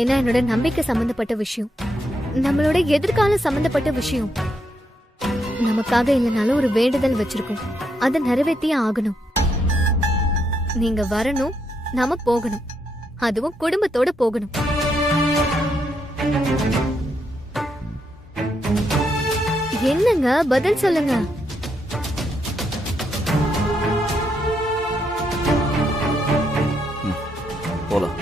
ஏன்னா என்னோட நம்பிக்கை சம்பந்தப்பட்ட விஷயம், நம்மளோட எதிர்காலம் சம்பந்தப்பட்ட விஷயம். நமக்காக இல்லைனாலும் ஒரு வேண்டுதல் வச்சிருக்கோம், அதை நிறைவேற்றியே ஆகணும். நீங்க வரணும், நாம போகணும், அதுவும் குடும்பத்தோட போகணும். என்னங்க பதில் சொல்லுங்க. போலாம்.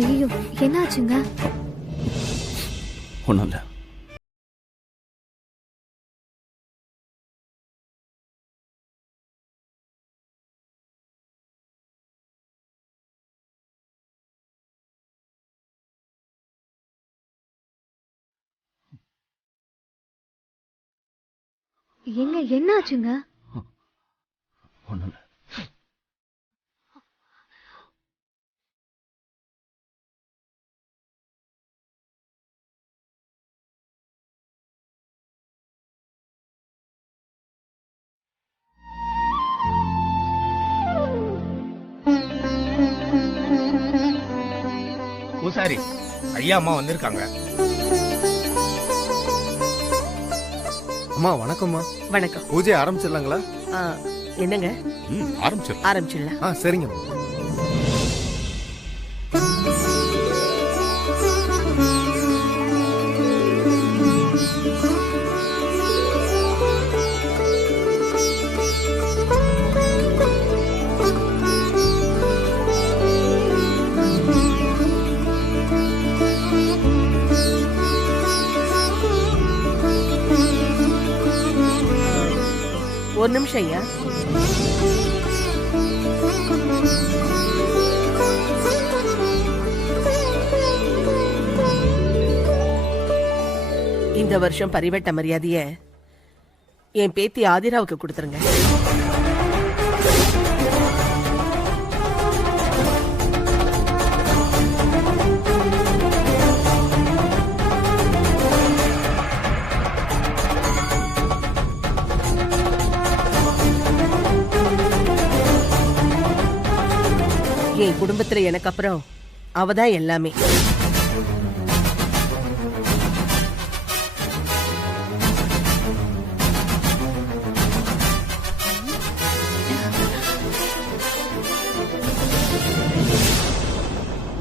ஐயோ, என்னாச்சுங்க? ஒண்ணும் இல்ல. எங்க என்னாச்சுங்க? ஒண்ணும் இல்ல. பூசாரி ஐயா அம்மா வந்திருக்காங்க. அம்மா வணக்கம்மா. வணக்கம். பூஜை ஆரம்பிச்சிடலாங்களா? என்னங்க ஆரம்பிச்சிடலாம். சரிங்க. ஒரு நிமிஷம் ஐயா. இந்த வருஷம் பரிவட்ட மரியாதைய என் பேத்தி ஆதிராவுக்கு கொடுத்துருங்க. என் குடும்பத்துல எனக்கு அப்புறம் அவதான் எல்லாமே.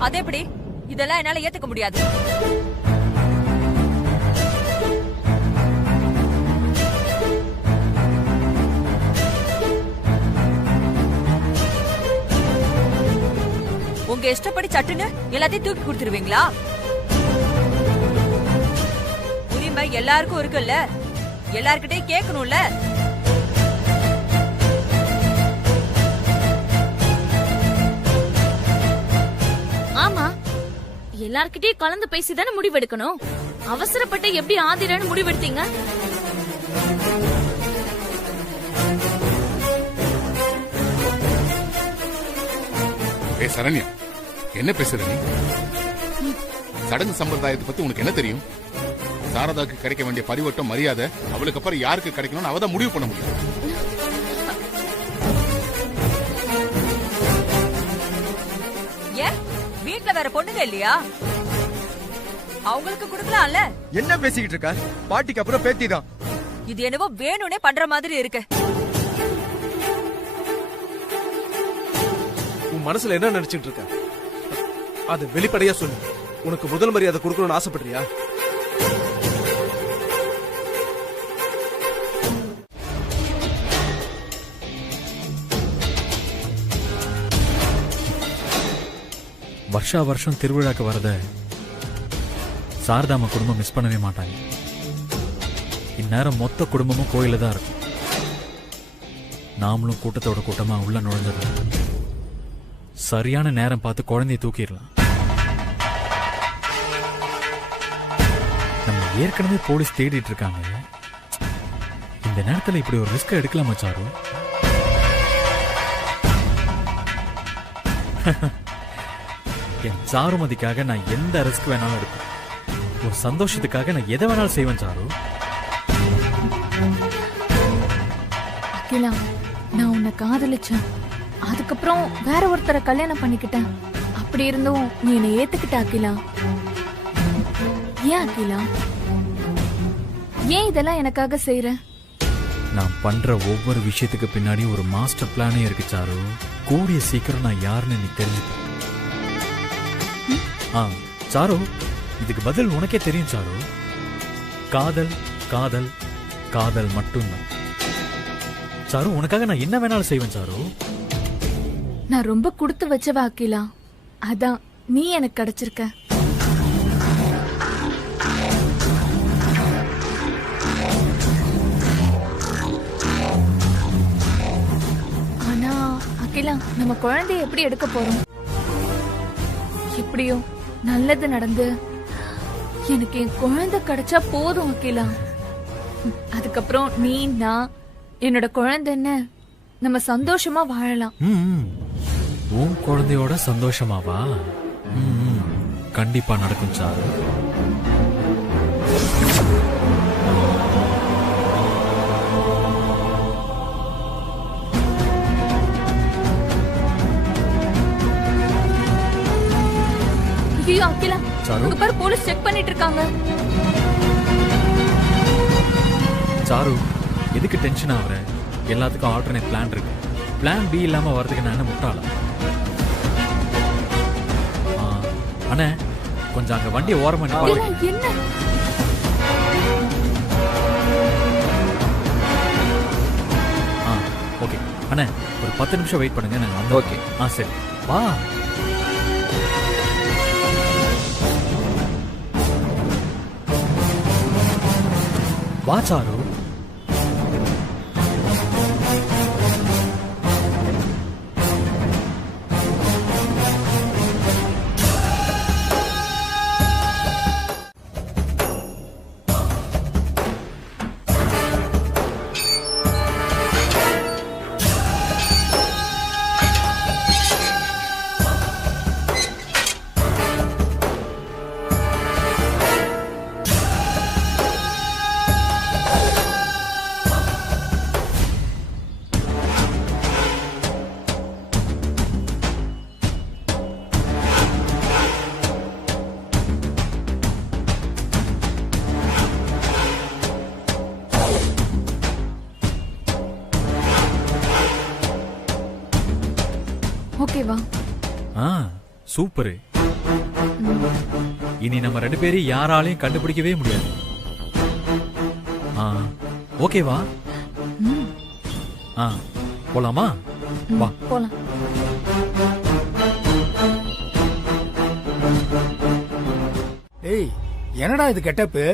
அது எப்படி? இதெல்லாம் என்னால ஏத்துக்க முடியாது. உங்க இஷ்டப்படி சட்டுன்னு எல்லாத்தையும் தூக்கி கொடுத்துருவீங்களா? உரிமை எல்லாருக்கும் இருக்குல்ல, எல்லார்கிட்டயும் கேட்கணும்ல. ஆமா, எல்லார்கிட்டயும் கலந்து பேசிதானே முடிவெடுக்கணும். அவசரப்பட்டு எப்படி ஆதிரன்னு முடிவெடுத்தீங்க? சரண்யா, என்ன பேசுற நீ? சடங்கு சம்பிரதாயத்தை பத்தி உனக்கு என்ன தெரியும்? சாரதாக்கு கிடைக்க வேண்டிய பரிவட்டம் மரியாதை அவளுக்கு அப்புறம் யாருக்கு கிடைக்கணும்னு அவதான் முடிவு பண்ண முடியும். ஏன் வீட்ல வேற பொண்ணுங்க இல்லையா? அவங்களுக்கு கொடுக்கலாம்ல. என்ன பேசிக்கிட்டு இருக்க? பாட்டிக்கு அப்புறம் பேத்தி தான். இது என்னவோ வேணும்னே பண்ற மாதிரி இருக்கு. உன் மனசுல என்ன நினைச்சிட்டு இருக்க? அது வெளிப்படையா சொல்லு. உனக்கு முதல் மரியாதை கொடுக்கணும்னு ஆசைப்படுறியா? வருஷா வருஷம் திருவிழாக்கு வரத சாரதாம குடும்பம் மிஸ் பண்ணவே மாட்டாங்க. இந்நேரம் மொத்த குடும்பமும் கோயில தான் இருக்கும். நாமளும் கூட்டத்தோட கூட்டமா உள்ள நுழைஞ்சது சரியான நேரம் பார்த்து குழந்தைய தூக்கிடலாம். நம்ம ஏற்கனவே போலீஸ் தேடிட்டு இருக்காங்க. இந்த நேரத்துல இப்படி ஒரு ரிஸ்க் எடுக்கலாமா சாரு? என் சாருமதிக்காக நான் எந்த ரிஸ்க் வேணாலும் எடுப்பேன். ஒரு சந்தோஷத்துக்காக நான் எதை வேணாலும் செய்வேன் சாரு. அகிலா, நான் உன்னை காதலிச்சேன். அதுக்கப்புறம் வேற ஒருத்தரை கல்யாணம் பண்ணிக்கிட்டேன். அப்படி இருந்தும் நீ என்னை ஏத்துக்கிட்ட அகிலா. ஏன் அகிலா? ஏன் இதெல்லாம் எனக்காக செய்யற? நான் பண்ற ஒவ்வொரு விஷயத்துக்கு பின்னாடி ஒரு மாஸ்டர் பிளானே இருக்கு சாரு. கூடிய சீக்கிரம் நான் யாருன்னு நீ தெரிஞ்சுக்க. சாரு, இதுக்கு பதில் உனக்கே தெரியும் சாரு. காதல் காதல் காதல் மட்டும்தான் சாரு. உனக்காக நான் என்ன வேணாலும் செய்வேன் சாரு. நான் ரொம்ப கொடுத்து வச்சவ அகிலா. அதான் நீ எனக்கு கிடைச்சிருக்க. ஆனா அகிலா, நம்ம குழந்தைய எப்படி எடுக்க போறோம்? எப்படியோ நல்லது நடந்து எனக்கு என் குழந்தை கிடைச்சா போதும் அகிலா. அதுக்கப்புறம் நீ நான் என்னோட குழந்தைன்னு நம்ம சந்தோஷமா வாழலாம். உன் குழந்தையோட சந்தோஷமாவா? கண்டிப்பா நடக்கும் சாரு. ஐயோ அகிலா, உங்க பேர் போலீஸ் செக் பண்ணிட்டு இருக்காங்க. சாரு, எதுக்கு டென்ஷன் ஆகுற? எல்லாத்துக்கும் ஆல்டர்னேட் பிளான் இருக்கு. பிளான் பி இல்லாம வரதுக்கு நான் என்ன முட்டாளா? அண்ணே, கொஞ்சம் அங்க வண்டியை ஓரமா நிப்பாட்டு. என்ன? ஓகே அண்ணே, ஒரு 10 நிமிஷம் வெயிட் பண்ணுங்க. நாங்க வந்து ஓகே. சரி வா. வா சாரு. ஓகேவா? சூப்பர். இனி நம்ம 2 பேரும் யாராலையும் கண்டுபிடிக்கவே முடியாது. ஓகேவா? போலாமா? வா போலாம். ஏய், என்னடா இது கெட்டப்பு?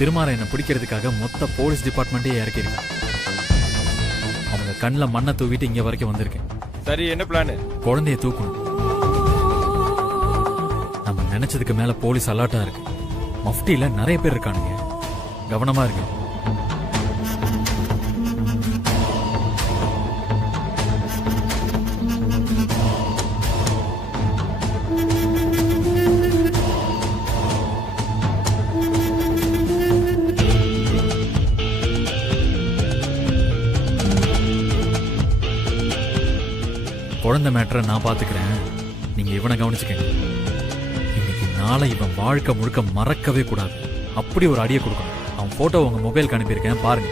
திருமார என்ன பிடிக்கிறதுக்காக மொத்த போலீஸ் டிபார்ட்மெண்டே இறக்கிருக்கேன். அவங்க கண்ணுல மண்ணை தூவிட்டு இங்க வரைக்கும் வந்திருக்கேன். சரி, என்ன பிளான்? குழந்தைய தூக்கணும். நம்ம நினைச்சதுக்கு மேல போலீஸ் அலர்ட்டா இருக்கு. மஃப்டில நிறைய பேர் இருக்கானுங்க. கவனமா இருக்கு. குழந்தை மேட்டரை நான் பாத்துக்கிறேன். நீங்க இவனை கவனிச்சுக்கங்க. இன்னைக்கு நாளை இவன் வாழ்க்கை முழுக்க மறக்கவே கூடாது. அப்படி ஒரு அடியை கொடுக்கணும். அவன் போட்டோ உங்க மொபைலுக்கு அனுப்பியிருக்கேன், பாருங்க.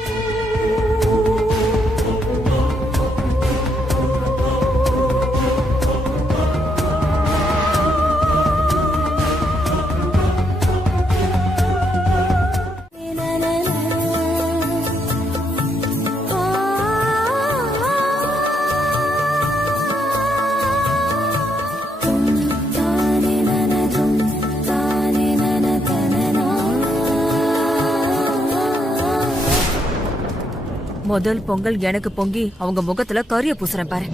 முதல் பொங்கல் எனக்கு பொங்கி அவங்க முகத்துல கரிய பூசுறேன் பாரு.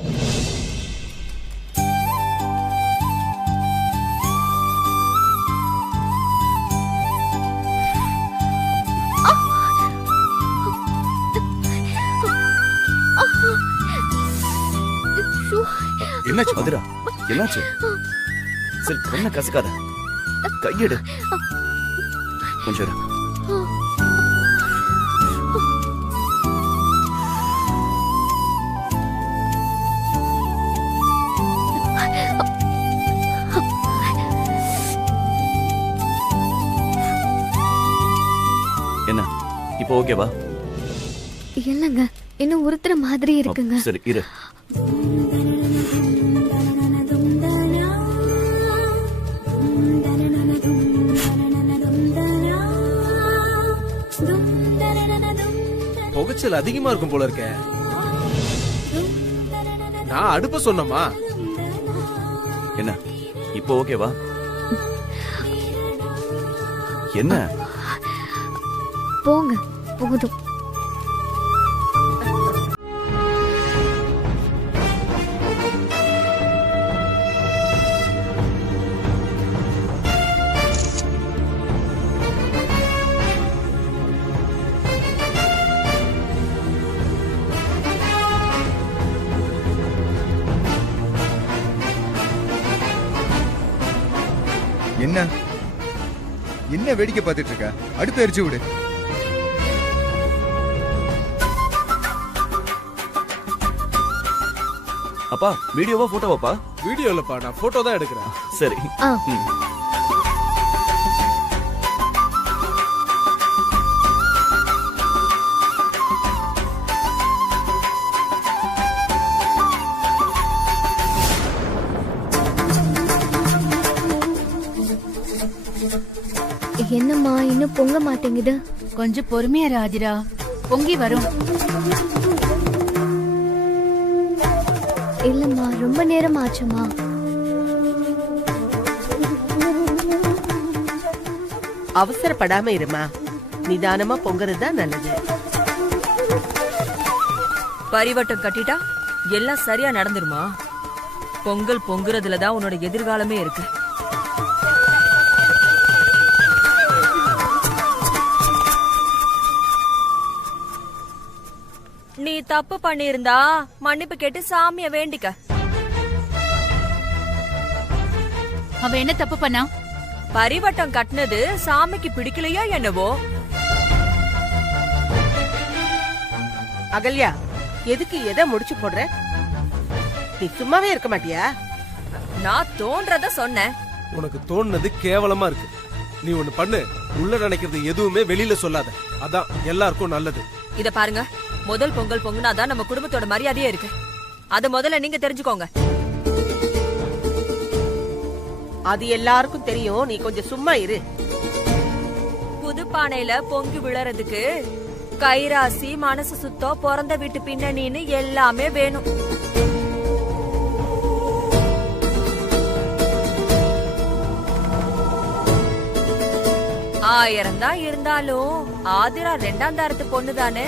என்னாச்சு மதுரா? என்னாச்சு? சரி, கண்ணை கசக்காத. கையெடு. கொஞ்சம் இரு. ஓகேவா? இல்லங்க, இன்னும் உறுத்துற மாதிரி இருக்குங்க. சரி இரு. புகைச்சல் அதிகமா இருக்கும் போல இருக்க. நான் அடுப்ப சொன்னமா? என்ன இப்போ ஓகேவா? என்ன? போங்க, போதும். என்ன என்ன வேடிக்கை பார்த்துட்டு இருக்க? அடுப்பு எரிச்சு விடு. அப்பா வீடியோவா போட்டோவாப்பா? வீடியோ இல்லப்பா, நான் போட்டோ தான் எடுக்கிறேன். சரி. என்னம்மா இன்னும் பொங்க மாட்டேங்குது? கொஞ்சம் பொறுமையா ராஜிரா, பொங்கி வரும். இல்லம்மா, ரொம்ப நேரம் ஆச்சுமா. அவசரப்படாம இருமா, நிதானமா பொங்குறது தான் நல்லது. பரிவட்டம் கட்டிட்டா எல்லாம் சரியா நடந்துருமா? பொங்கல் பொங்குறதுலதான் உன்னோட எதிர்காலமே இருக்கு. நீ தப்பு பண்ணிருந்தா மன்னிப்பு கேட்டு சாமிய வேண்டிக்க. அவ என்ன தப்பு பண்ணா? பரிவட்டம் கட்டினது சாமிக்கு பிடிக்கலையோ என்னவோ. அகல்யா, எதுக்கு எதை முடிச்சு போடுற? நீ சும்மாவே இருக்க மாட்டியா? நான் தோன்றத சொன்னேன். உனக்கு தோணுனது கேவலமா இருக்கு. நீ ஒண்ணு பண்ணு, உள்ள நினைக்கிறது எதுவுமே வெளியில சொல்லாத. அதான் எல்லாருக்கும் நல்லது. இத பாருங்க, முதல் பொங்கல் பொங்குனாதான் நம்ம குடும்பத்தோட மரியாதையே இருக்கு. அத முதல்ல நீங்க தெரிஞ்சுக்கோங்க. அது எல்லாருக்கும் தெரியும், நீ கொஞ்சம் சும்மா இரு. புது பானையில பொங்கி விழறதுக்கு கைராசி, மனசு சுத்தம், பிறந்த வீட்டு பின்னணின்னு எல்லாமே வேணும். ஆயிரம் தான் இருந்தாலும் ஆதிரா 2ஆம் தாரத்து பொண்ணு தானே.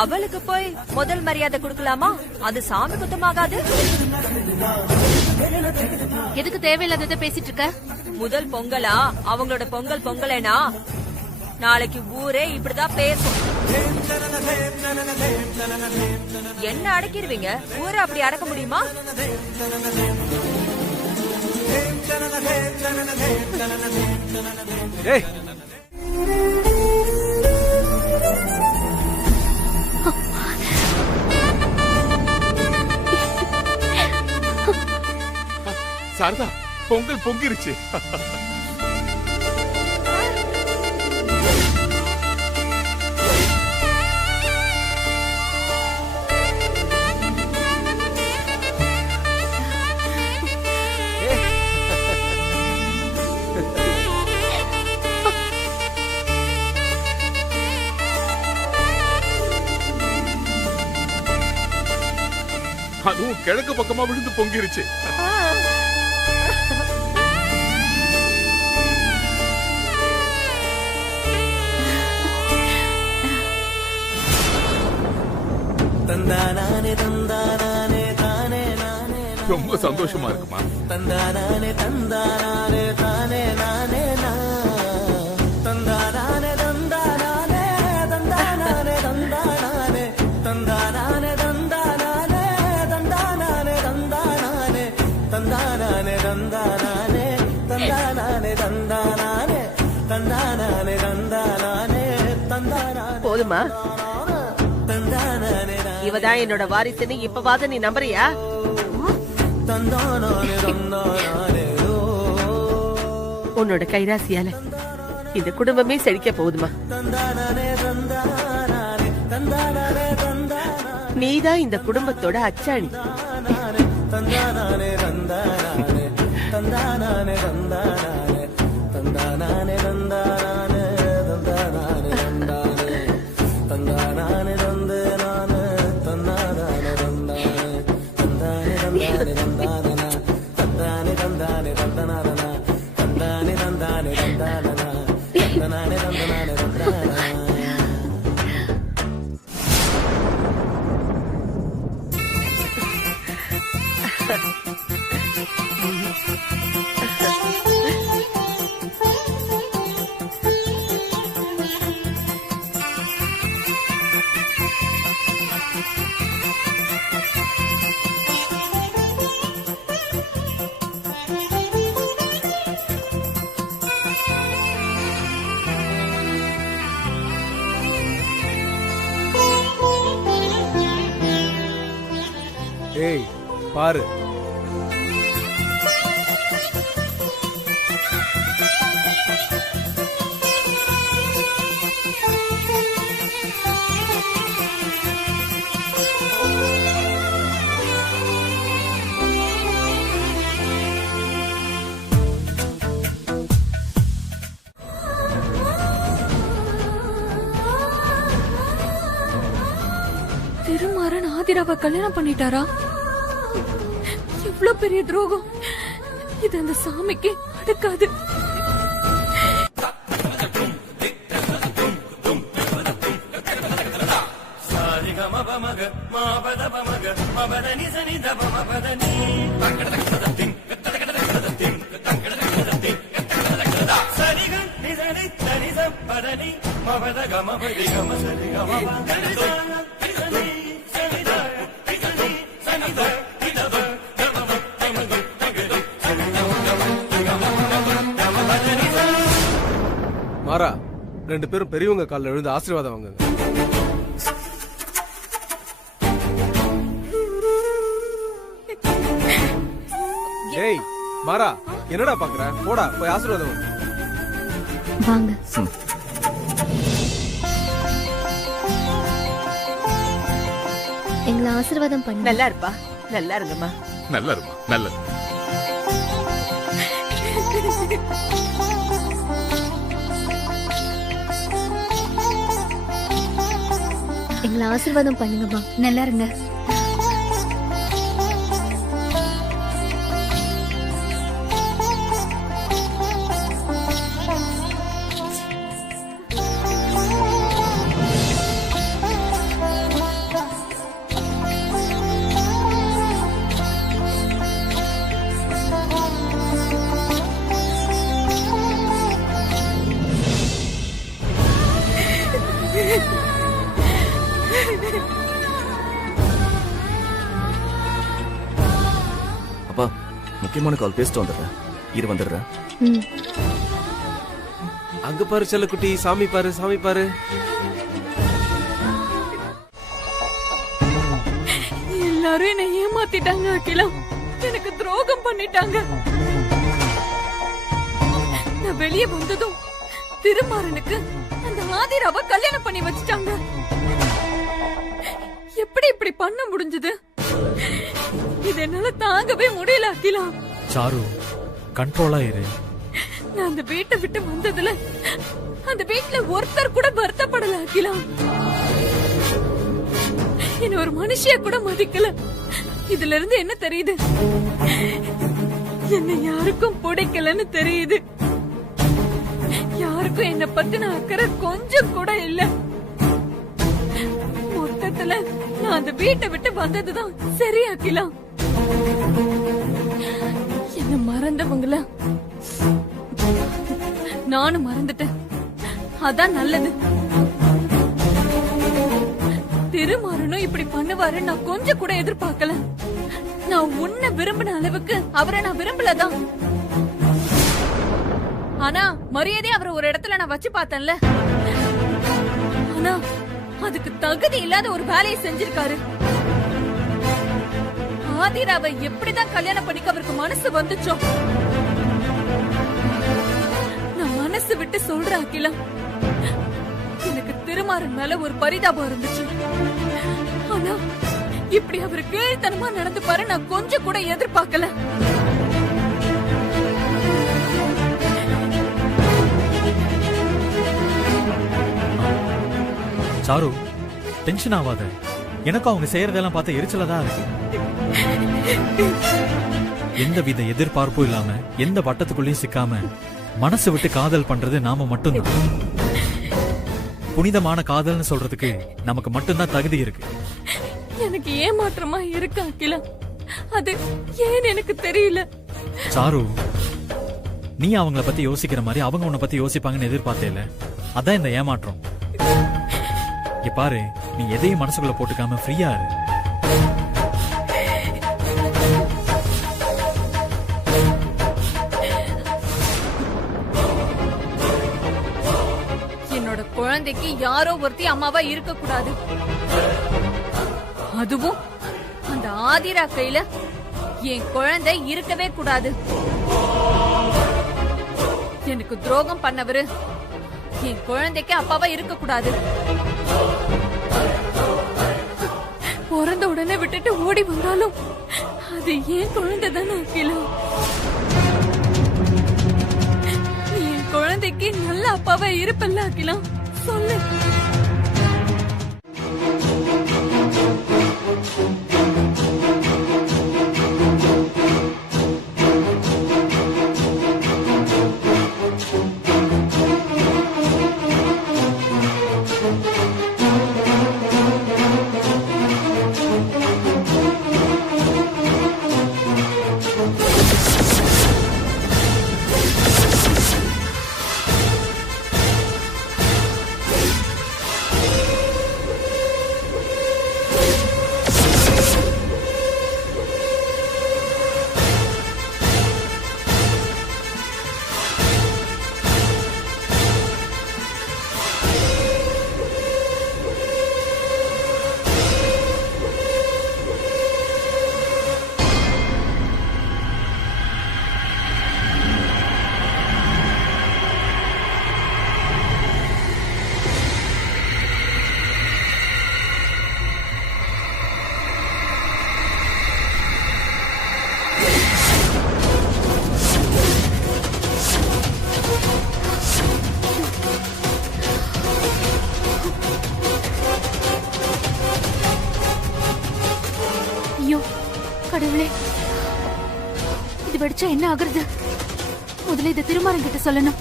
அவளுக்கு போய் முதல் மரியாதை கொடுக்கலாமா? அது சாமி குத்தமாகாது. எதுக்கு தேவையில்லாததை பேசிட்டு இருக்க? முதல் பொங்கலா அவங்களோட பொங்கல் பொங்கலேனா நாளைக்கு ஊரே இப்படிதான் பேசும். என்ன அடக்கிடுவீங்க? ஊரை அப்படி அடக்க முடியுமா? ஏய், சாரதா, பொங்கல் பொங்கிருச்சு. அதுவும் கிழக்கு பக்கமா விழுந்து பொங்கிருச்சு. ரொம்ப சந்தோஷமா இருக்குமா? போதுமா? இவதான் என்னோட வாரிசுன்னு இப்பவாத நீ நம்புறியா? உன்னோட கைராசியால இந்த குடும்பமே செழிக்க போகுதுமா. நீதான் இந்த குடும்பத்தோட அச்சாணி. ஏய் பாரு, திருமாறன் ஆதிராவை கல்யாணம் பண்ணிட்டாரா? இவ்ளோ பெரிய துரோகம் இது அந்த சாமிக்கு அடுக்காது. மாறா, 2 பேரும் பெரியவங்க காலில் விழுந்து ஆசீர்வாதம் வாங்குங்க. ஏய் மாறா, என்னடா பாக்குற? போடா போய் ஆசீர்வாதம் வாங்க. எங்களை ஆசீர்வாதம் பண்ணு. நல்லா இருப்பா, நல்லா இருங்கம்மா. நல்லா இருமா, நல்லது. எங்களை ஆசீர்வாதம் பண்ணுங்கம்மா. நல்லா இருங்க. அப்பா, முக்கியமான கால் பேசிட்டு வந்துடுறேன். இரு வந்துடுறேன். அங்க பாரு செல்லக்குட்டி, சாமி பாரு, சாமி பாரு. எல்லாரும் என்ன ஏமாத்திட்டாங்க அகிலம். எனக்கு துரோகம் பண்ணிட்டாங்க. நான் வெளியே வந்ததும் திருமாறனுக்கு அந்த ஆதிராவை கல்யாணம் பண்ணி வச்சுட்டாங்க. எப்படி இப்படி பண்ண முடிஞ்சது? இது என்னால தாங்கவே முடியல அகிலம். சாரு, கண்ட்ரோலா இரு. நான் அந்த வீட்டை விட்டு வந்ததுல அந்த வீட்டுல ஒருத்தர் கூட வருத்தப்படல அகிலம். என்ன ஒரு மனுஷிய கூட மதிக்கல. இதுல இருந்து என்ன தெரியுது? என்ன யாருக்கும் பிடிக்கலன்னு தெரியுது. யாருக்கும் என்ன பத்தின அக்கறை கொஞ்சம் கூட இல்ல. மொத்தத்துல நான் அந்த வீட்டை விட்டு வந்ததுதான் சரி அகிலம். என்ன மறந்தவங்கள நானும் மறந்துட்டேன். அதான் நல்லது. திருமாறனும் இப்படி பண்ணுவாரு நான் கொஞ்சம் கூட எதிர்பார்க்கல. நான் உன்னை விரும்பின அளவுக்கு அவரை நான் விரும்பலதான். ஆனா மரியாதை அவரை ஒரு இடத்துல நான் வச்சு பார்த்தேன்ல. ஆனா அதுக்கு தகுதி இல்லாத ஒரு வேலையை செஞ்சிருக்காரு. ஆதிராவை எப்படிதான் கல்யாணம் பண்ணிக்க அவருக்கு மனசு வந்துச்சோ. சொல்றேன் அகிலா. எனக்கு திருமாறன் மேல ஒரு பரிதாபம் இருந்துச்சு. ஆனா இப்படி அவர் கீழ்த்தனமா நடந்து பாரு நான் கொஞ்சம் கூட எதிர்பார்க்கல. சாரு, டென்ஷன் ஆகாத. எனக்கும் அவங்க செய்யறதெல்லாம் பார்த்து எரிச்சலா தான் இருக்கு. எந்த வித எதிர்பார்ப்பும் இல்லாம எந்த வட்டத்துக்குள்ளேயும் சிக்காம மனசு விட்டு காதல் பண்றது நாம மட்டும்தான். புனிதமான காதல்னு சொல்றதுக்கு நமக்கு மட்டும்தான் தகுதி இருக்கு. எனக்கு ஏமாற்றமா இருக்கு அகிலா. அது ஏன் எனக்கு தெரியல. சாரு, நீ அவங்கள பத்தி யோசிக்கிற மாதிரி அவங்க உன்னை பத்தி யோசிப்பாங்கன்னு எதிர்பார்த்தேல. அதான் இந்த ஏமாற்றம். இங்க பாரு, நீ எதையும் மனசுக்குள்ள போட்டுக்காம ஃப்ரீயா இரு. என்னோட குழந்தைக்கு யாரோ ஒருத்தி அம்மாவா இருக்க கூடாது. அதுவும் அந்த ஆதிரா கையில என் குழந்தை இருக்கவே கூடாது. எனக்கு துரோகம் பண்ணவரு என் குழந்தைக்கு அப்பாவா இருக்க கூடாது. பிறந்த உடனே விட்டுட்டு ஓடி வந்தாலும் அது ஏன் குழந்தை தானே அகிலா. நீ என் குழந்தைக்கு நல்ல அப்பாவா இருப்பல்ல அகிலா, சொல்லு. கடவுளே, இது வெடிச்சா என்ன ஆகுறது? முதல்ல இதை திருமாறன் கிட்ட சொல்லணும்.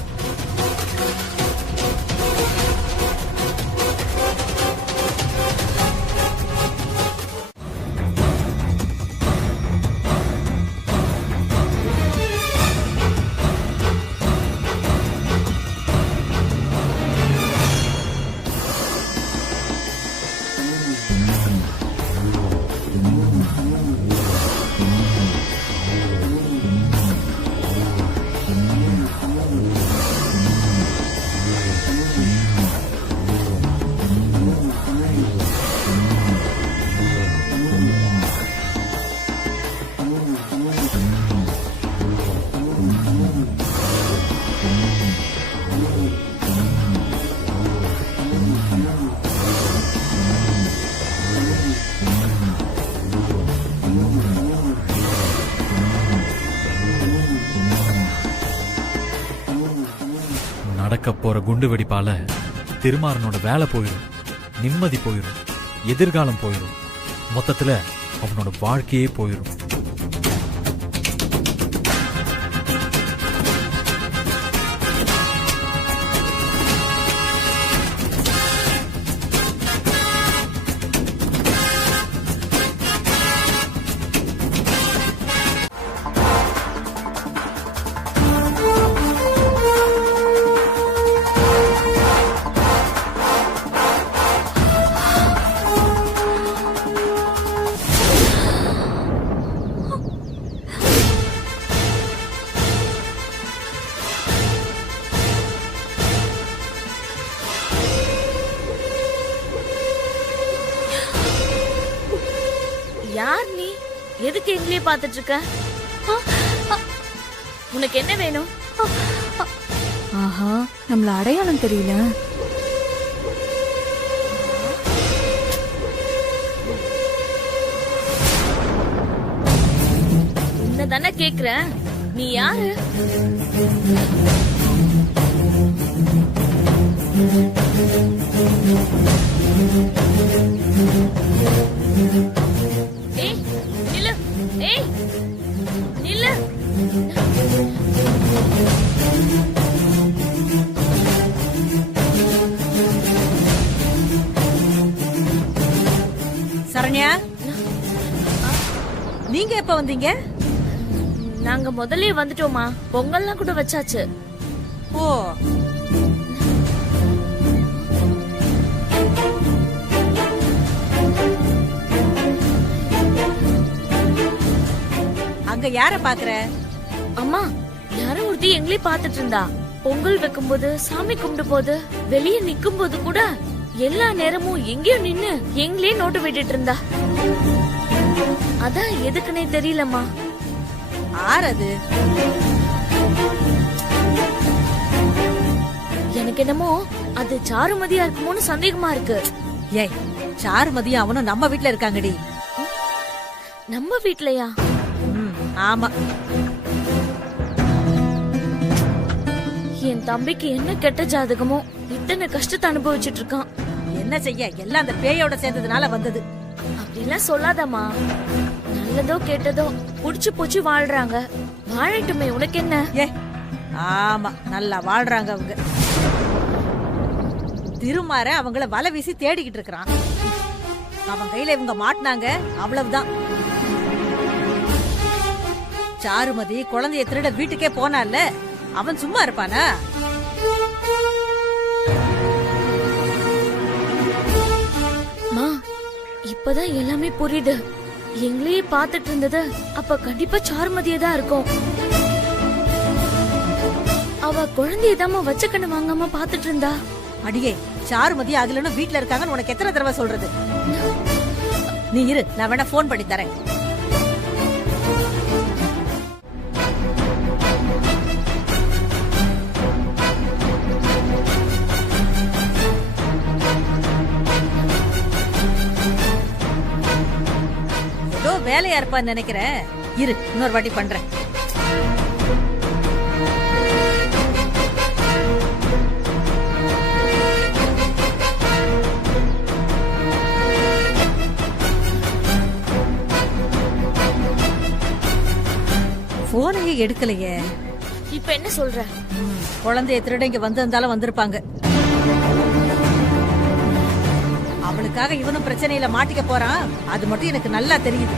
நடக்க போற குண்டு வெடிப்பால திருமாறனோட வேலை போயிடும், நிம்மதி போயிடும், எதிர்காலம் போயிடும், மொத்தத்துல அவனோட வாழ்க்கையே போயிடும். யார் நீ? எதுக்கு எங்களையே பார்த்துட்டு இருக்க? உனக்கு என்ன வேணும்? ஆஹா, நம்மள அடையாளம் தெரியல. உன்னதானே கேக்குறேன், நீ யாரு? ஏய் நில்லு, ஏய் நில்லு. சரண்யா, நீங்க எப்ப வந்தீங்க? நாங்க முதல்லயே வந்துட்டோமா, பொங்கல்லாம் கூட வச்சாச்சு. ஓ, அங்க யார பாக்குற? அம்மா, யாரோ ஒருத்தி எங்களே பாத்துட்டு இருந்தா. பொங்கல் வைக்கும் போது, சாமி கும்பிடு போது, வெளியே நிக்கும் போது கூட எல்லா நேரமும் எங்கேயோ நின்னு எங்களே நோட்டு விட்டுட்டு இருந்தா. அதான் எதுக்குன்னே தெரியலம்மா. ஆறது எனக்கு என்னமோ அது சாருமதியா இருக்குமோன்னு சந்தேகமா இருக்கு. ஏய், சாருமதியும் அவனும் நம்ம வீட்ல இருக்காங்கடி. நம்ம வீட்லயா? ஆமா. என் தம்பிக்கு என்ன கெட்ட ஜாதகமோ இத்தனை கஷ்டத்தை அனுபவிச்சுட்டு இருக்கான். என்ன செய்ய, எல்லாம் அந்த பேயோட சேர்ந்ததுனால வந்தது. அப்படிலாம் சொல்லாதம்மா. நல்லதோ கெட்டதோ புடிச்சு போச்சு வாழ்றாங்க, வாழட்டுமே, உனக்கு என்ன? ஏ, ஆமா, நல்லா வாழ்றாங்க அவங்க. திருமாற அவங்கள வலை வீசி தேடிக்கிட்டு இருக்கிறான். அவன் கையில இவங்க மாட்டினாங்க, அவ்வளவுதான். சாருமதி குழந்தைய திருட வீட்டுக்கே போனால அவன் சும்மா இருப்பானா? மா, இப்பதான் எல்லாமே புரியுது. எங்களையே பாத்துட்டு இருந்தது அப்ப கண்டிப்பா சாருமதியா தான் இருக்கும். அவ குழந்தையதாம வச்ச கண்ணு வாங்காம பாத்துட்டு இருந்தா. அடியே, சாருமதி அதுல வீட்டுல இருக்காங்கன்னு உனக்கு எத்தனை தடவை சொல்றது? நீ இரு, நான் வேணா போன் பண்ணி தரேன். ஏதோ வேலையா இருப்பான்னு நினைக்கிறேன். இரு, இன்னொரு வாட்டி பண்றேன். போனையே எடுக்கலையே. இப்ப என்ன சொல்ற? குழந்தைய திருட இங்க வந்திருந்தாலும் வந்திருப்பாங்க. அவளுக்காக இவனும் பிரச்சனையில மாட்டிக்க போறான், அது மட்டும் எனக்கு நல்லா தெரியுது.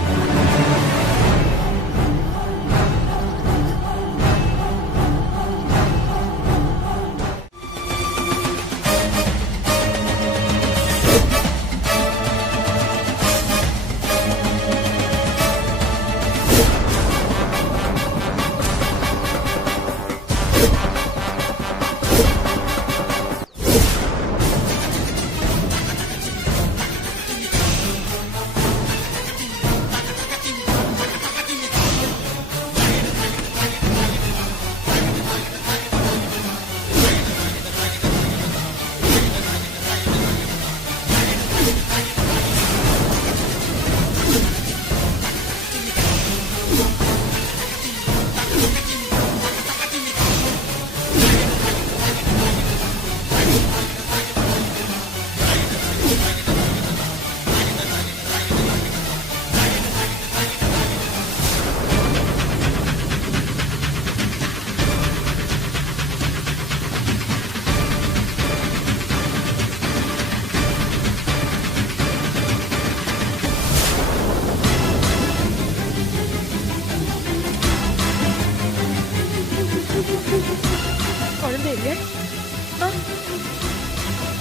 குழந்தைங்க,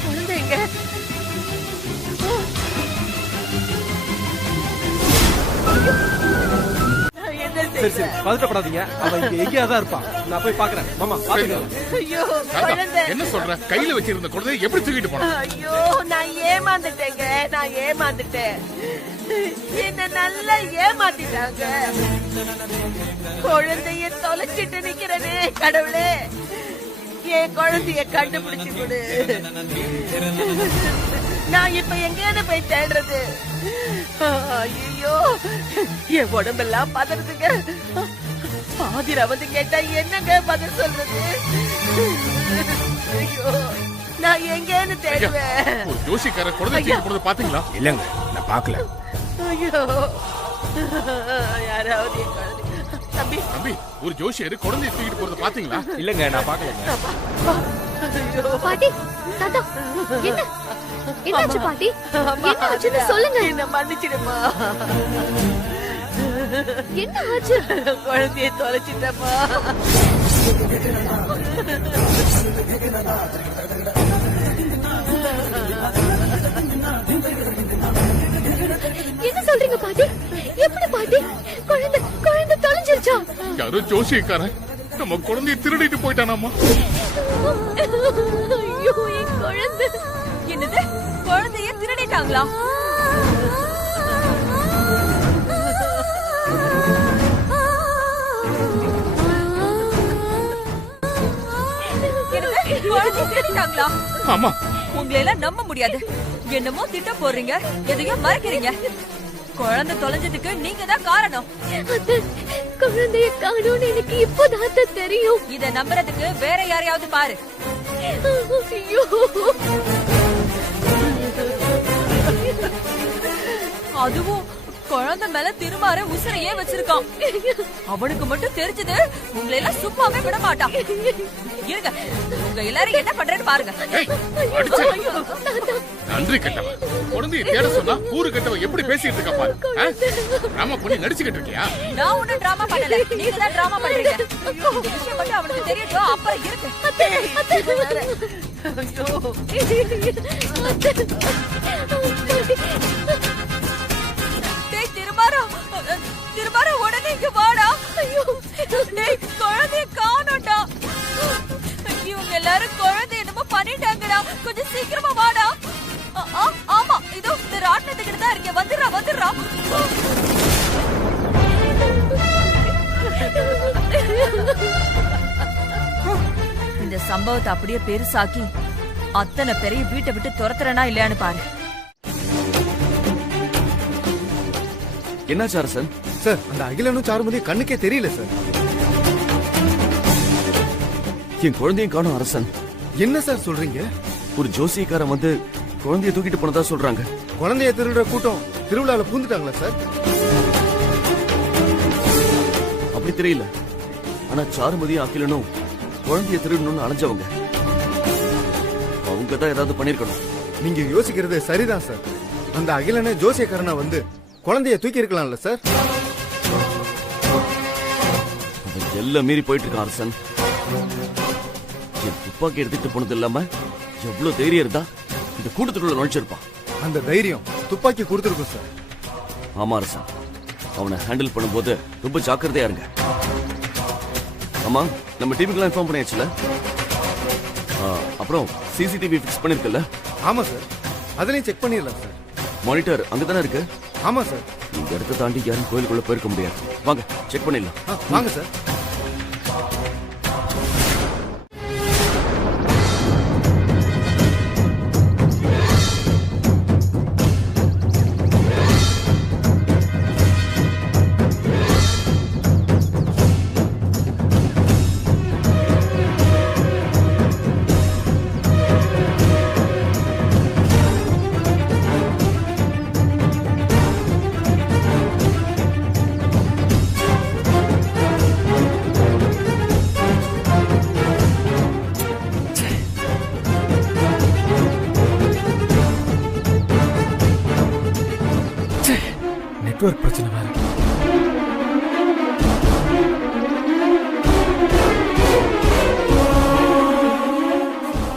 குழந்தைங்க. சரி சரி, பதட்டப்படாதீங்க. அவன் இங்க எங்கேயா தான் இருப்பான். நான் போய் பாக்குறேன். மாமா பாத்துக்கலாம். ஐயோ, ராதா, குழந்தை. என்ன சொல்ற? கையில வச்சிருந்த குழந்தையை எப்படி தூக்கிட்டு போன? ஐயோ, நான் ஏமாந்துட்டேங்க, நான் ஏமாந்துட்டேன். என்ன நல்லா ஏமாத்திட்டாங்க. குழந்தைய தொலைச்சிட்டு நிக்கிறனே கடவுளே. என் குழந்தைய கண்டுபிடிச்சு கொடு. நான் இப்ப எங்கேயாவது போய் தேடுறது? ஐயோ, என் உடம்பெல்லாம் பதறதுங்க. பாதிரா வந்து கேட்டா என்னங்க பதில் சொல்றது? ஐயோ, நான் எங்கேன்னு தேடுவேன். ஒரு ஜோசிக்கார குழந்தை தூக்கிட்டு போனது பாத்தீங்களா? இல்லங்க, நான் பார்க்கல. ஐயோ, யாராவது என் குழந்தை. தம்பி தம்பி, ஒரு ஜோசியர் குழந்தைய தூக்கிட்டு போறத பாத்தீங்களா? இல்லங்க, நான் பாக்கலங்க. பாட்டி, தாத்தா, என்ன என்னாச்சு பாட்டி? என்ன ஆச்சுன்னு சொல்லுங்க. என்ன மன்னிச்சிடுமா. என்ன ஆச்சு? குழந்தைய தொலைச்சிட்டமா. என்ன சொல்றீங்க பாட்டி? எப்படி பாட்டி? குழந்தை தொலைஞ்சிருச்சா? யாரோ ஜோசியக்காரன் நம்ம குழந்தைய திருடிட்டு போயிட்டானாமா. ஐயோ, என் குழந்தை. என்னது, குழந்தைய திருடிட்டாங்களா? குழந்தைய திருடிட்டாங்களா? ஆமா. உங்களை எல்லாம் நம்ப முடியாது. என்னமோ திட்டம் போடுறீங்க, எதையோ மறைக்கிறீங்க. குழந்தை தொலைஞ்சதுக்கு நீங்க தான் காரணம். குழந்தைய காணோன்னு எனக்கு இப்போதான் தெரியும். இத நம்புறதுக்கு வேற யாரையாவது பாரு. ஐயோ, அதுவும் குழந்தை மேல திருமாற உசுரையே வச்சிருக்கான். அவனுக்கு மட்டும் தெரிஞ்சது உங்களை எல்லாம் சும்மாவே விட மாட்டான். இருங்க, உங்க எல்லாரும் என்ன பண்றேன்னு பாருங்க. நன்றி கெட்டவன். குழந்தைய தேட சொன்னா ஊரு கெட்டவன் எப்படி பேசிட்டு இருக்கா பாரு. டிராமா பண்ணி நடிச்சுக்கிட்டு இருக்கியா? நான் ஒன்னும் டிராமா பண்ணல, நீங்க தான் டிராமா பண்றீங்க. இந்த விஷயம் மட்டும் அவனுக்கு தெரியட்டும், அப்புறம் இருக்கு. திருமாரா, உடனே இங்க வாடா. ஐயோ, குழந்தைய காணோம்டா. இவங்க எல்லாரும் குழந்தை என்னமோ பண்ணிட்டாங்கடா. கொஞ்சம் சீக்கிரமா வாடா. ஆமா, இதோ இந்த ராட்டினத்துக்கிட்ட தான் இருக்கேன். வந்துடுறா. இந்த சம்பவத்தை அப்படியே பெருசாக்கி அத்தனை பெரிய வீட்டை விட்டு துரத்துறனா இல்லையான்னு பாரு. என்னாச்சு அரசன்? சார், அந்த அகிலனும் சாருமதியும் கண்ணுக்கே தெரியல சார். என் குழந்தையும் காணும் அரசன். என்ன சார் சொல்றீங்க? ஒரு ஜோசியக்காரன் வந்து குழந்தைய தூக்கிட்டு போனதா சொல்றாங்க. குழந்தைய திருடுற கூட்டம் திருவிழால பூந்துட்டாங்களா சார்? அப்படி தெரியல. ஆனா சாருமதியும் அகிலனும் குழந்தைய திருடணும்னு அலைஞ்சவங்க. அவங்க தான் ஏதாவது பண்ணிருக்கணும். நீங்க யோசிக்கிறது சரிதான் சார். அந்த அகிலனை ஜோசியக்காரனா வந்து குழந்தைய தூக்கி இருக்கலாம்ல சார்? அவன் எல்லாம் மீறி போயிட்டு இருக்கான் அரசன். என் துப்பாக்கி எடுத்துட்டு போனது இல்லாம எவ்வளவு தைரியம் இருந்தா இந்த கூட்டத்துக்குள்ள நுழைச்சிருப்பான். அந்த தைரியம் துப்பாக்கி கொடுத்துருக்கும் சார். ஆமா அரசன், அவனை ஹேண்டில் பண்ணும்போது ரொம்ப ஜாக்கிரதையா இருங்க. ஆமா, நம்ம டீமுக்கெல்லாம் இன்ஃபார்ம் பண்ணியாச்சுல? அப்புறம் சிசிடிவி ஃபிக்ஸ் பண்ணிருக்கல? ஆமா சார், அதுலயும் செக் பண்ணிடலாம் சார். மானிட்டர் அங்கதானே இருக்கு? ஆமா சார். இந்த இடத்தை தாண்டி யாரும் கோயிலுக்குள்ள போயிருக்க முடியாது. வாங்க செக் பண்ணிடலாம். வாங்க சார். நெட்வொர்க் பிரச்சனை வேற.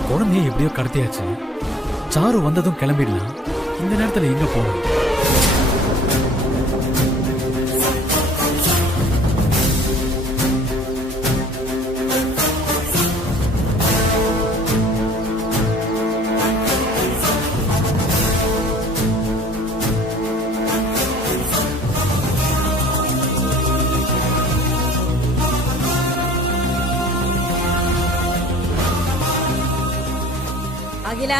குழந்தைய எப்படியோ கடத்தியாச்சு. சாரு வந்ததும் கிளம்பிடலாம். இந்த நேரத்துல எங்க போகணும்? அகிலா,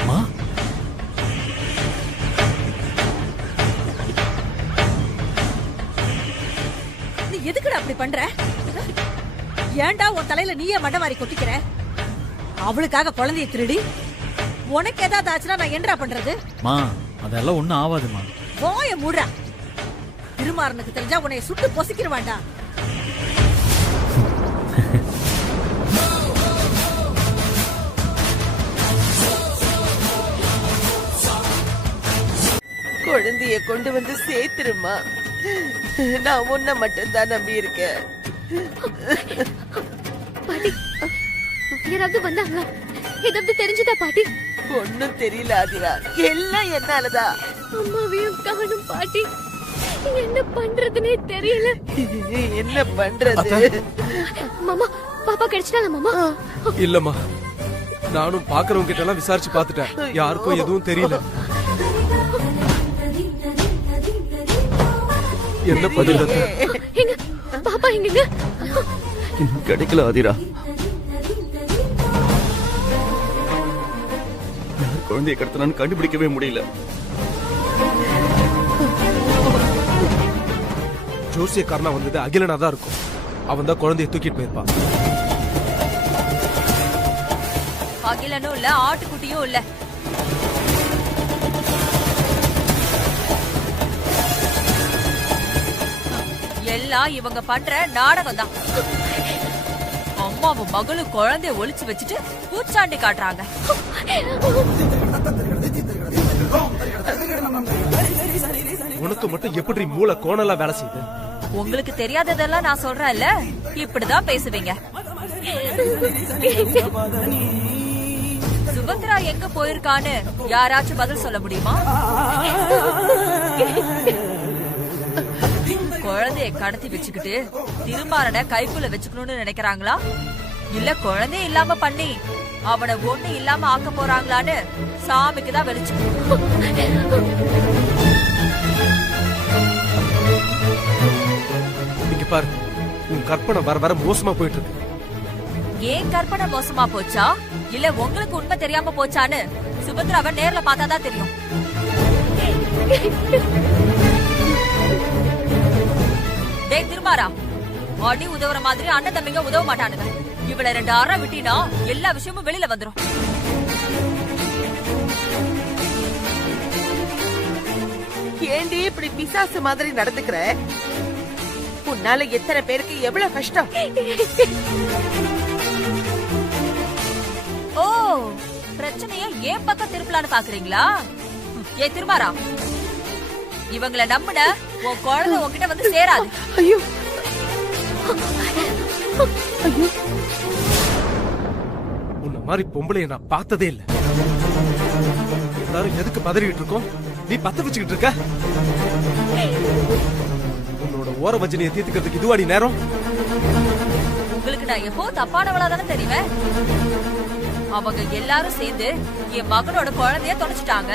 அம்மா நீ எதுக்குடா அப்படி பண்ற? ஏன்டா உன் தலையில நீயே மண்டை மாறி கொட்டிக்கிற? அவளுக்காக குழந்தைய திருடி உனக்கு ஏதாவது ஆச்சுன்னா நான் என்னடா பண்றது? மா அதெல்லாம் ஒண்ணும் ஆகாதுமா. போய மூடுறா. திருமாறனுக்கு தெரிஞ்சா உன்னை சுட்டு பொசிக்கிடுவான்டா. குழந்தைய கொண்டு வந்து சேர்த்துருமா. நான் உன்னை மட்டும் தான் நம்பி இருக்கேன். பாட்டி யாராவது வந்தாங்களா? ஏதாவது தெரிஞ்சதா பாட்டி? ஒண்ணும் தெரியல ஆதிரா, எல்லாம் என்னாலதான். அம்மாவையும் காணும் பாட்டி. என்ன பண்றதுன்னே தெரியல. என்ன பண்றது? மாமா பாப்பா கிடைச்சிட்டாங்க மாமா? இல்லம்மா, நானும் பாக்குறவங்க கிட்ட எல்லாம் விசாரிச்சு பாத்துட்டேன். யாருக்கும் எதுவும் தெரியல. என்ன பதில்? எங்க பாப்பா எங்க? கிடைக்கல ஆதிரா. குழந்தைய கடத்தினான்னு கண்டுபிடிக்கவே முடியல. ஜோசியக்காரனா வந்தது அகிலனா தான் இருக்கும். அவன் தான் குழந்தைய தூக்கிட்டு போயிருப்பான். அகிலனும் இல்ல, ஆட்டுக்குட்டியும் இல்ல. எல்லாம் இவங்க பண்ற நாடகம் தான். அம்மாவும் மகளும் குழந்தைய ஒளிச்சு வச்சுட்டு பூச்சாண்டி காட்டுறாங்க. உனக்கு மட்டும் எப்படி மூளை கோணலா வேலை செய்யுது? உங்களுக்கு தெரியாததெல்லாம் நான் சொல்றேன்ல, இப்படிதான் பேசுவீங்க. சுபத்ரா எங்க போயிருக்கான்னு யாராச்சும் பதில் சொல்ல முடியுமா? குழந்தைய கடத்தி வச்சுக்கிட்டு திருமாறனை கைக்குள்ள வச்சுக்கணும்னு நினைக்கிறாங்களா? இல்ல குழந்தைய இல்லாம பண்ணி அவனை ஒண்ணு இல்லாம ஆக்க போறாங்களான்னு சாமிக்குதான் வெளிச்சம். இங்க பாரு, உன் கற்பனை வர வர மோசமா போயிட்டு இருக்கு. ஏன் கற்பனை மோசமா போச்சா இல்ல உங்களுக்கு உண்மை தெரியாம போச்சான்னு சுபத்ராவை நேர்ல பார்த்தாதான் தெரியும். டேய் திருமாரா, அடி உதவுற மாதிரி அண்ணன் தம்பிங்க உதவ மாட்டானுங்க. இவளை 2 அறை விட்டினா எல்லா விஷயமும் வெளியில வந்துரும். ஏண்டி இப்படி பிசாசு மாதிரி நடந்துக்கிற? உன்னால எத்தனை பேருக்கு எவ்வளவு கஷ்டம். ஓ, பிரச்சனைய ஏன் பக்கம் திருப்பலான்னு பாக்குறீங்களா? ஏ திருமாரா, இவங்கள நம்புன உன் குழந்தை உன்கிட்ட வந்து சேராது. ஐயோ உன்ன மாதிரி பொம்பளைய நான் பார்த்ததே இல்ல. எல்லாரும் எதுக்கு பதறிட்டு இருக்கோம்? நீ பத்த வச்சுக்கிட்டு இருக்க. உன்னோட ஓர வஞ்சனையை தீர்த்துக்கிறதுக்கு இதுவாடி நேரம்? உங்களுக்கு நான் எப்போ தப்பானவளா தானே தெரியுமே. அவங்க எல்லாரும் சேர்ந்து என் மகனோட குழந்தைய தொலைச்சிட்டாங்க.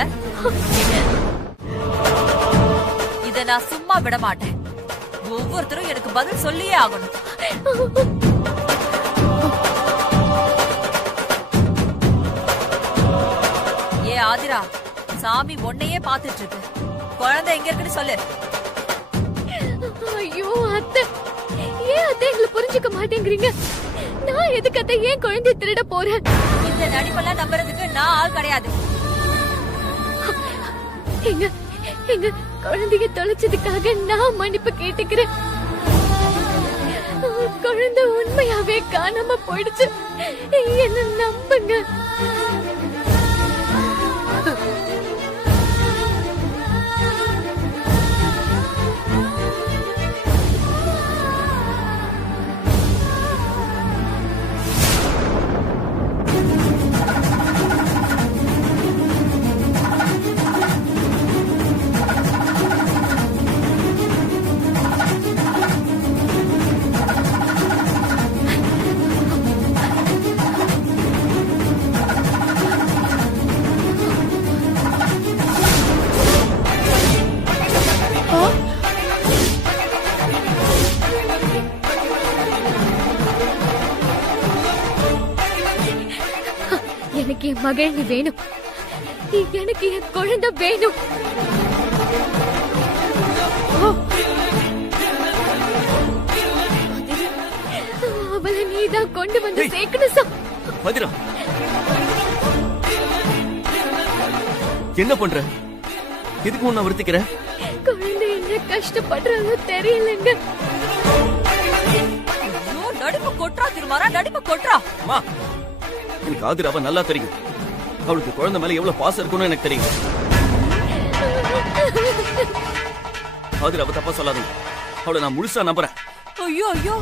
இத நான் சும்மா விட மாட்டேன். ஒவ்வொருத்தரும் எனக்கு பதில் சொல்லியே ஆகணும். ஏ ஆதிரா, சாமி உன்னையே பாத்துட்டு இருக்கு. குழந்தை எங்க இருக்குன்னு சொல்லு. ஐயோ அத்தை, ஏன் அத்தை எங்களை புரிஞ்சுக்க மாட்டேங்கிறீங்க? நான் எதுக்கு அத்தை ஏன் குழந்தைய திருட போறேன்? இந்த நடிப்பெல்லாம் நம்புறதுக்கு நான் ஆள் கிடையாது. எங்க எங்க குழந்தைய தொலைச்சதுக்காக நான் மன்னிப்பு கேட்டுக்கிறேன். குழந்தை உண்மையாவே காணாம போயிடுச்சு. என்ன நம்புங்க. எனக்கு என் மகள் வேணும். எனக்கு என் குழந்தை வேணும். அவளை நீதான் கொண்டு வந்து சேர்க்கணும். மதிரா, என்ன பண்ற? எதுக்கு உன்னை வருத்திக்கிற? குழந்தை என்ன கஷ்டப்படுறாங்க தெரியலங்க. நடிப்பு கொட்றா திருமாரா, நடிப்பு கொட்றா. அம்மா, எனக்கு ஆதிராவ நல்லா தெரியும். அவளுக்கு குழந்தை மேல எவ்வளவு பாசம் இருக்குன்னு எனக்கு தெரியும். ஆதிராவ தப்பா சொல்லாதீங்க. அவளை நான் முழுசா நம்புறேன். ஐயோ ஐயோ,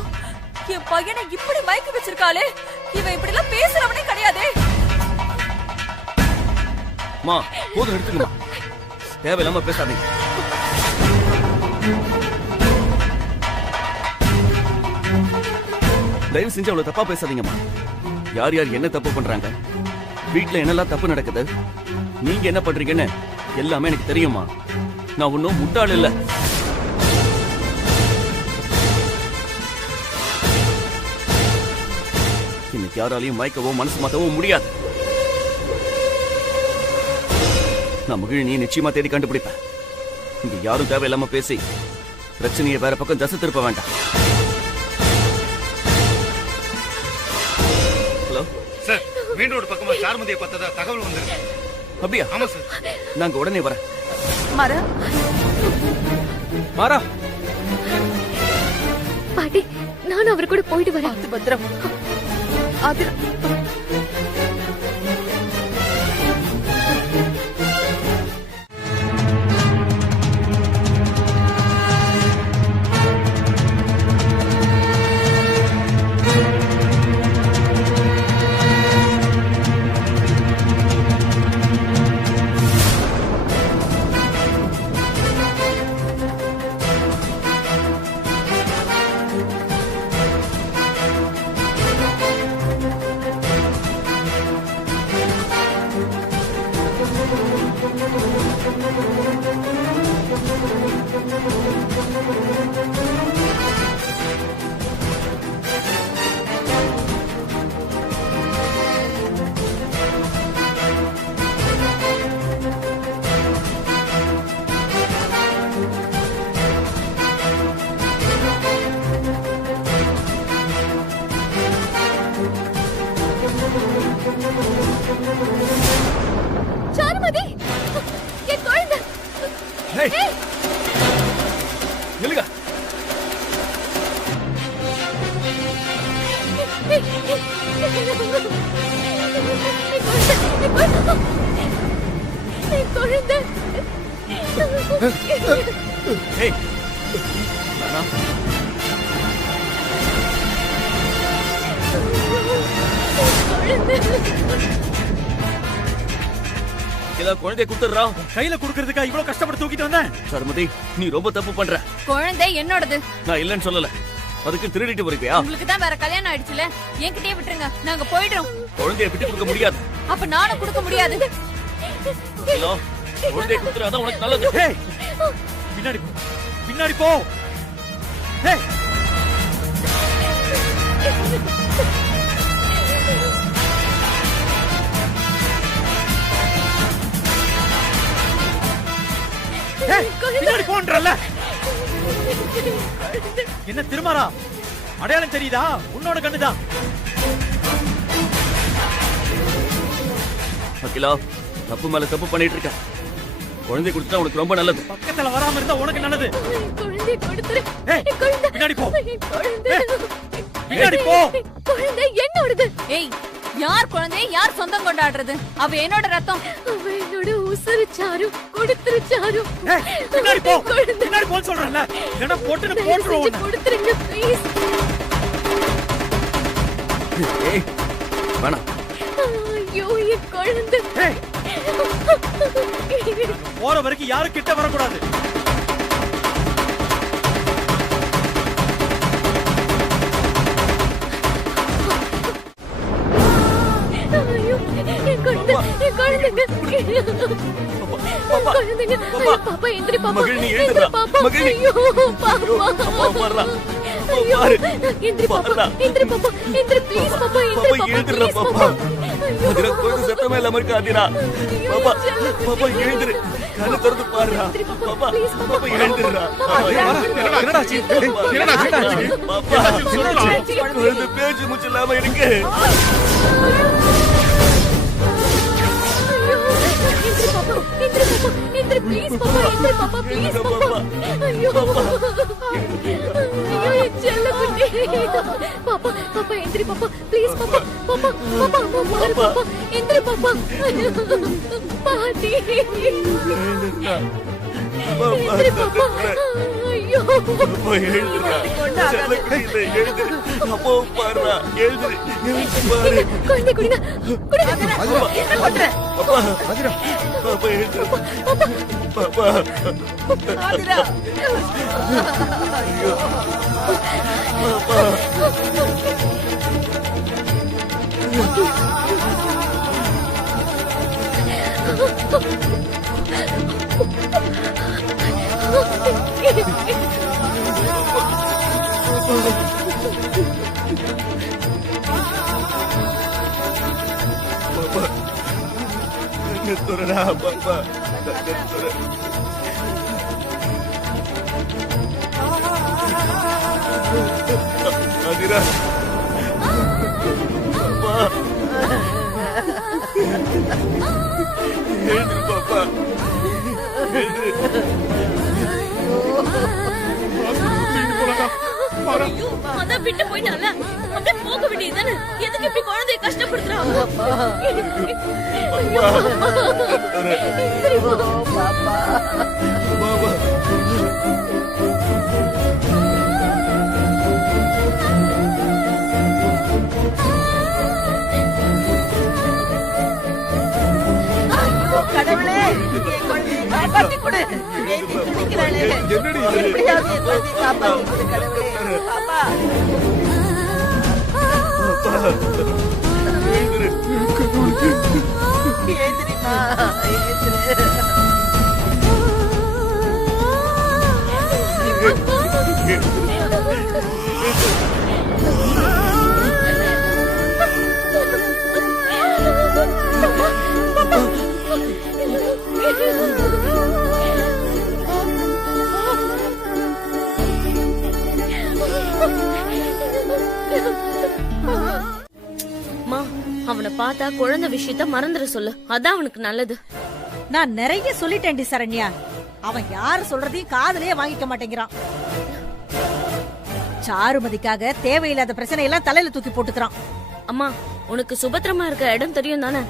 என் பையனை இப்படி மயக்க வச்சிருக்காளே. இவன் இப்படி எல்லாம் பேசுறவனே கிடையாதே. மா, போதும் எடுத்துக்கமா. தேவையில்லாம பேசாதீங்க. தயவு செஞ்சு அவ்வளவு தப்பா பேசாதீங்கம்மா. யார் யார் என்ன தப்பு பண்றாங்க, வீட்டுல என்னெல்லாம் தப்பு நடக்குது, நீங்க என்ன பண்றீங்கன்னு எல்லாமே எனக்கு தெரியுமா. நான் ஒன்னும் முட்டாள் இல்ல. இன்னைக்கு யாராலையும் மயக்கவோ மனசு மாத்தவோ முடியாது. நான் மகிழினியை நிச்சயமா தேடி கண்டுபிடிப்பேன். இங்க யாரும் தேவையில்லாம பேசி பிரச்சனையை வேற பக்கம் தசை திருப்ப வேண்டாம். ஹலோ சார், மெயின் ரோடு பக்கமா சார்மதியை பார்த்ததா தகவல் வந்திருக்கு. அப்படியா? ஆமா சார். நாங்க உடனே வரேன். மாறா, மாறா. பாட்டி, நான் அவர் கூட போயிட்டு வரேன். பத்திரம். அது சாருமதி, என் குழந்தை. நில்லுங்க. குழந்தை. ஏய், நானா? குழந்தைய குடுத்துறா. கையில குடுக்கறதுக்கா இவ்வளவு கஷ்டப்பட்டு தூக்கிட்டு வந்தேன்? சருமதி, நீ ரொம்ப தப்பு பண்ற. குழந்தை என்னோடது. நான் இல்லன்னு சொல்லல. அதுக்கு திருடிட்டு வருவியா? உங்களுக்கு தான் வேற கல்யாணம் ஆயிடுச்சுல, என்கிட்டயே விட்டுருங்க, நாங்க போயிடுறோம். குழந்தைய விட்டு கொடுக்க முடியாது. அப்ப நானும் கொடுக்க முடியாது. குழந்தைய குடுத்துறாதான் உனக்கு நல்லது. பின்னாடி போ, பின்னாடி போ. பின்னாடி போன்றல்ல. என்ன திருமாரா, அடையாளம் தெரியுதா? உன்னோட கண்ணுதான். அகிலா, தப்பு மேல தப்பு பண்ணிட்டு இருக்க. குழந்தை கொடுத்தா உனக்கு ரொம்ப நல்லது. பக்கத்துல வராம இருந்தா உனக்கு நல்லது. குழந்தை கொடுத்துரு. பின்னாடி போ, குழந்தை. பின்னாடி போ. குழந்தை என்னோடது. ஏய், யார் குழந்தையை யார் சொந்தம் கொண்டாடுறது? அவ என்னோட ரத்தம். அவ என்னோட உசுறு சாரு. கொடுத்துரு சாரு. பின்னாடி போ, பின்னாடி போ சொல்றேன்ல. என்ன போட்டுன்னு போட்டுறோம். கொடுத்துருங்க ப்ளீஸ். ஏய், வேணாம். ஐயோ, என் குழந்தை. போற வரைக்கும் யாரும் கிட்ட வரக்கூடாது. ஐயோ, என் குழந்தை, என் குழந்தைங்க. குழந்தைங்க. பாப்பா எந்திரி பாப்பா. மகிழினி எழுந்துடா. மகிழினி. ஐயோ பாப்பா. அப்பா வர்றா. ஐயோ, எந்திரி பாப்பா. எந்திரி பாப்பா. எந்திரி ப்ளீஸ் பாப்பா. எந்திரி பாப்பா. எழுந்துடா please, பாப்பா. அதிரா கொஞ்சம் சத்தமே இல்லாம இருக்கு அதிரா. பாப்பா பாப்பா எழுந்துரு, கண்ணு திறந்து பாருடா. பாப்பா பாப்பா எழுந்துருடா. என்னடாச்சு? பாப்பா குழந்தை பேச்சு மூச்சு இல்லாம இருக்கு. அதிரா பாப்பா அதான் விட்டு போயிட்டால, அப்படியே போக வேண்டியதுதானே. எதுக்கு இப்படி குழந்தைய கஷ்டப்படுத்துறாங்க? கடவுளே, என் குழந்தையை காப்பாத்தி கொடு. ஏந்தி துடிக்கிறாளே. எப்படியாவது என் குழந்தையை காப்பாத்தி கொடு கடவுளே. பாப்பா ஏந்திரிமா, ஏந்திரு. அவனை பார்த்தா குழந்தை விஷயத்த மறந்துட சொல்லு, அதான் அவனுக்கு நல்லது. நான் நிறைய சொல்லிட்டேன்டி சரண்யா, அவன் யாரு சொல்றதையும் காதுலயே வாங்கிக்க மாட்டேங்கிறான். சாருமதிக்காக தேவையில்லாத பிரச்சனை எல்லாம் தலையில தூக்கி போட்டுக்கிறான். அம்மா, உனக்கு சுபத்திரமா இருக்க இடம் தெரியும் தானே?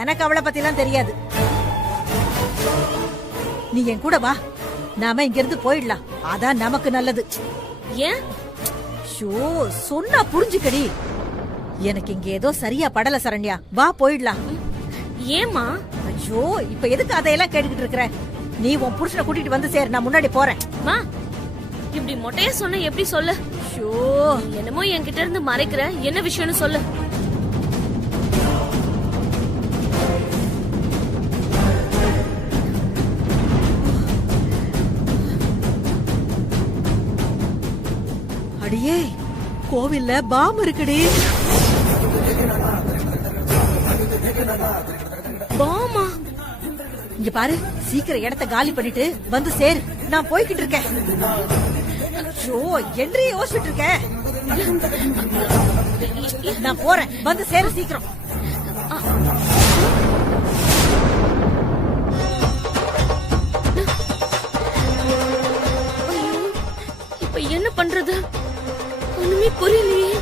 எனக்கு அவளை பத்தி எல்லாம் தெரியாது. நீ என் கூட வா, நாம இங்க இருந்து போயிடலாம். அதான் நமக்கு நல்லது. ஏன்? ஷோ, சொன்னா புரிஞ்சுக்கடி. எனக்கு இங்க ஏதோ சரியா படல சரண்யா, வா போயிடலாம். ஏமா? ஐயோ, இப்ப எதுக்கு அதையெல்லாம் கேட்டுக்கிட்டு இருக்கிற? நீ உன் புருஷனை கூட்டிட்டு வந்து சேர், நான் முன்னாடி போறேன். மா, இப்படி மொட்டையா சொன்ன எப்படி சொல்லு? ஷோ, என்னமோ என்கிட்ட இருந்து மறைக்கிற, என்ன விஷயம்னு சொல்லு. அடியே, கோவில்ல பாம் இருக்குடி. பாமா? இங்க பாரு, சீக்கிரம் இடத்த காலி பண்ணிட்டு வந்து சேரு, நான் போய்கிட்டு இருக்கேன். என்று யோசிச்சுட்டு இருக்கேன். நான் போறேன், வந்து சேரு சீக்கிரம். இப்ப என்ன பண்றது? ஒண்ணுமே புரியலையே.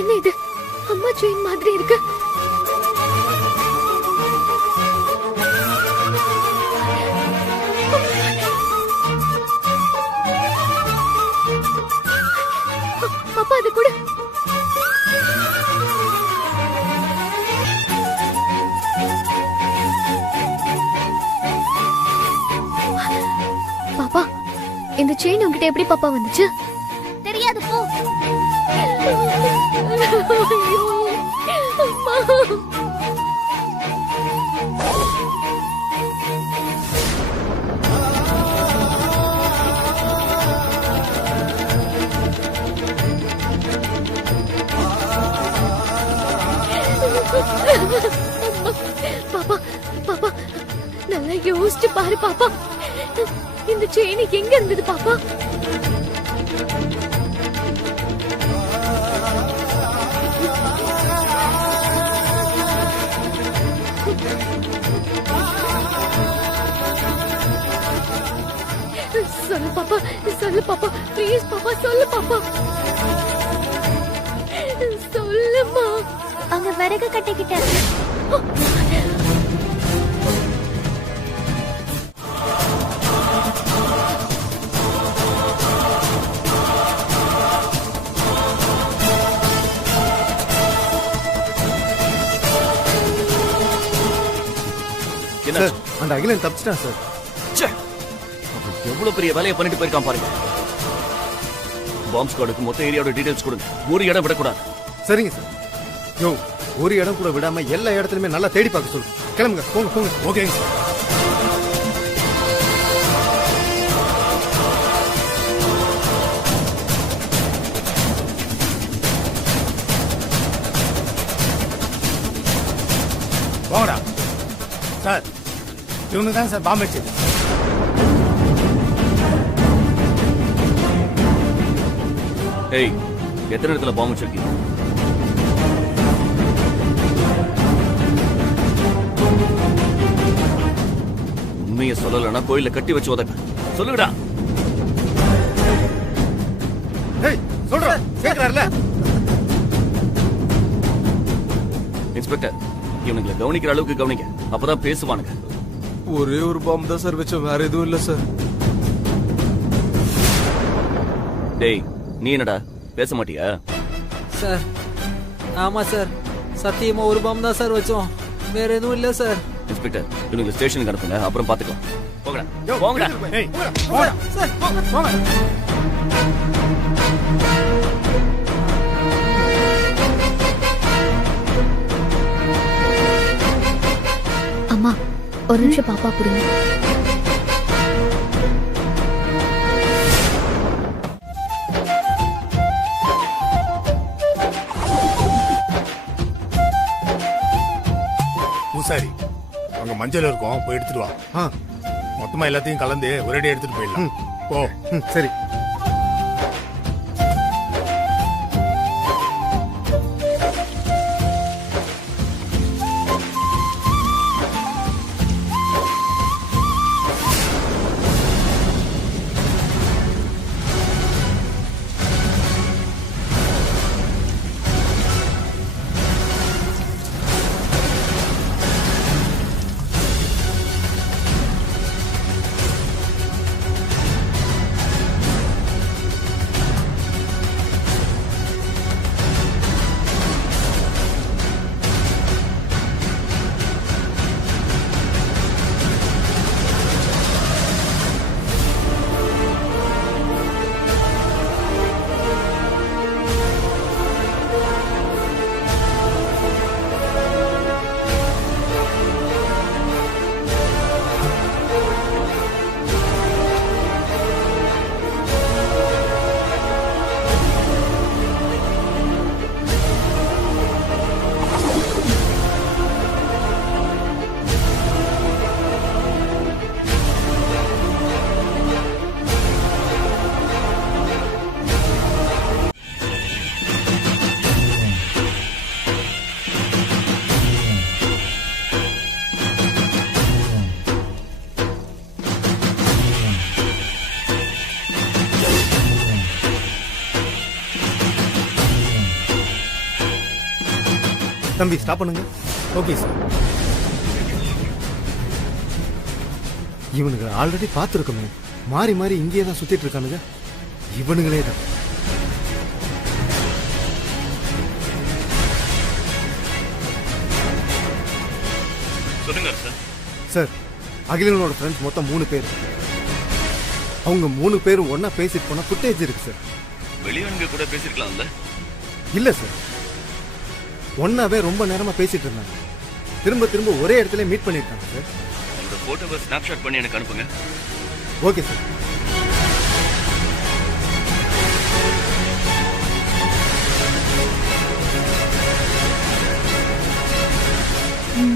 என்ன இது அம்மா செயின் மாதிரி இருக்கு. பாப்பா அது கூட பாப்பா இந்த செயின் உங்ககிட்ட எப்படி பாப்பா வந்துச்சு? தெரியாது போ. ஐயோ, அம்மா. பாப்பா பாப்பா நல்லா யோசிச்சு பாரு பாப்பா. இந்த செயின் எங்க இருந்தது பாப்பா? சொல்லு பாப்பா, சொல்லு பாப்பா, ப்ளீஸ் பாப்பா, சொல்லு பாப்பா, சொல்லுமா. அங்க விறகு கட்டிக்கிட்ட. சார் அந்த அகிலன் தப்பிச்சிட்டான் சார். எவ்வளவு பெரிய வேலையை பண்ணிட்டு போயிருக்கான் பாருங்க. பாம்பு ஸ்குவாடுக்கு மொத்த ஏரியாவோட டீடைல்ஸ் கொடுங்க. ஒரு இடம் விடக்கூடாது. சரிங்க சார். யோ ஒரு இடம் கூட விடாம எல்லா இடத்துலயுமே நல்லா தேடி பார்க்க சொல்லு. கிளம்புங்க, போங்க போங்க. ஓகேங்க சார். போங்கடா சார். இவங்க தான் சார் பாம்பு வச்சது. ஏய், எத்தனை இடத்துல பாம்பு வச்சிருக்கீங்க? உண்மையை சொல்லலன்னா கோயில கட்டி வச்சு உதக்க சொல்லுடா. ஏய் சொல்றேன் கேக்குறாருல. இன்ஸ்பெக்டர், இவனுங்களை கவனிக்கிற அளவுக்கு கவனிக்க, அப்பதான் பேசுவானுங்க. ஒரே ஒரு பாம்பு தான் சார் வச்சோம், வேற எதுவும் இல்ல சார். டேய், நீ என்னடா பேச மாட்டியா? சார் ஆமா சார், சத்தியமா ஒரு பாம்பு தான் சார் வச்சோம், வேற எதுவும் இல்ல சார். இன்ஸ்பெக்டர், இவனுங்களை ஸ்டேஷனுக்கு அனுப்புங்க, அப்புறம் பாத்துக்கலாம். போங்கடா போங்கடா. ஏய் போடா சார், போங்க. அம்மா ஒரு நிமிஷம் பாப்பா புடுங்க. பூசாரி அங்க மஞ்சள் இருக்கும், போய் எடுத்துட்டு வா. மொத்தமா எல்லாத்தையும் கலந்து ஒரேடி எடுத்துட்டு போயிடலாம். போ. சரி. தம்பி ஸ்டாப் பண்ணுங்க. Okay sir. இவனுங்க ஆல்ரெடி பார்த்துருக்கோமே, மாறி மாறி இங்கேயே தான் சுத்திட்டு இருக்கானுங்க. இவனுங்களே தான். சொல்லுங்க சார். சார், அகிலனோட ஃப்ரெண்ட்ஸ் மொத்தம் 3 பேர். அவங்க 3 பேரும் ஒன்னா பேசிட்டு போன ஃபுட்டேஜ் இருக்கு சார். வெளியவனுங்க கூட பேசிருக்கலாம்ல? இல்ல சார், ஒன்னாவே ரொம்ப நேரமா பேசிட்டு இருந்தாங்க. திரும்ப திரும்ப ஒரே இடத்துல மீட் பண்ணிருக்காங்க சார். அந்த போட்டோவை ஸ்னாப்ஷாட் பண்ணி எனக்கு அனுப்புங்க. Okay sir.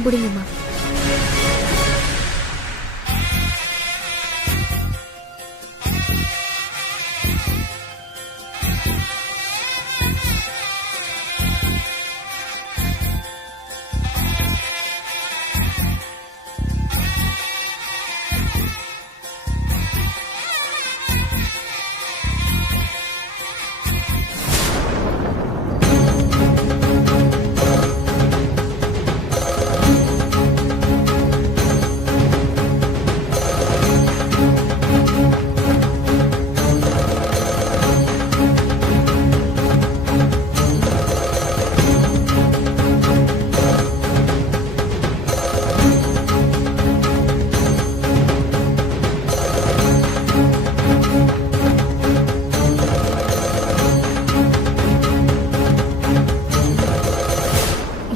புடிங்கம்மா.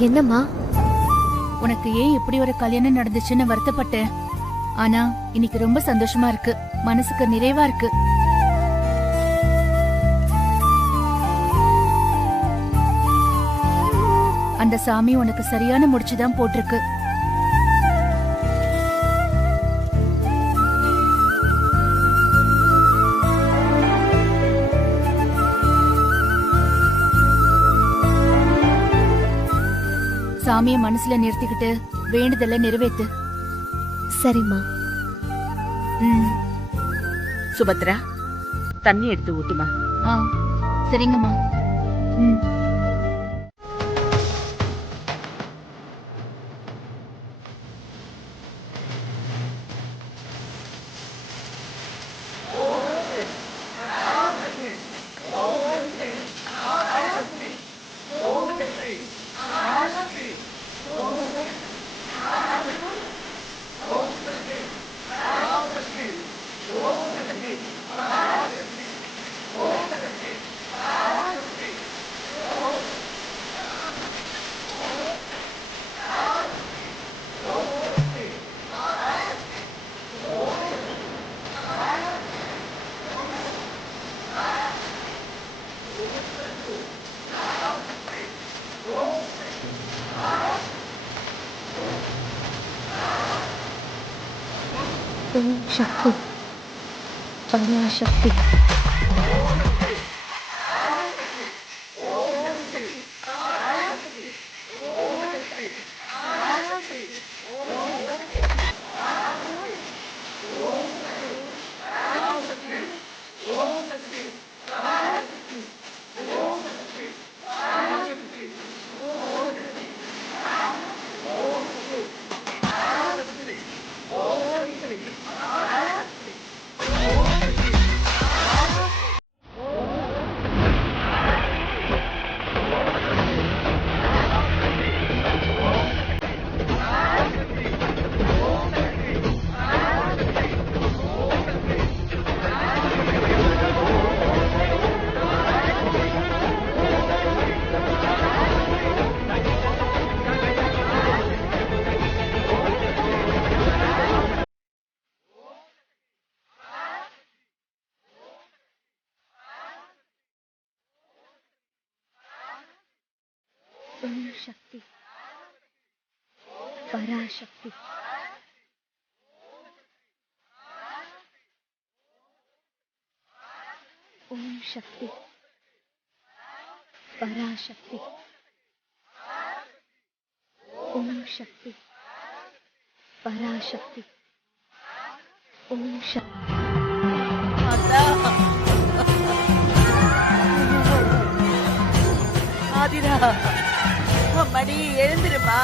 என்னம்மா? உனக்கு ஏன் இப்படி ஒரு கல்யாணம் நடந்துச்சுன்னு வருத்தப்பட்டேன். ஆனா இன்னைக்கு ரொம்ப சந்தோஷமா இருக்கு, மனசுக்கு நிறைவா இருக்கு. அந்த சாமி உனக்கு சரியான முடிச்சுதான் போட்டிருக்கு. சாமிய மனசுல நிறுத்திக்கிட்டு வேண்டுதல நிறைவேத்து. சரிம்மா. சுபத்ரா, தண்ணி எடுத்து ஊத்துமா. சரிங்கம்மா. ஓம் சக்தி, பராசக்தி. ஓம் சக்தி, பராசக்தி. ஓம் சக்தி, பராசக்தி. ஓம் சக்தி, பராசக்தி. ஓம் சக்தி. ஆதிரா, மணி எழுந்திருமா.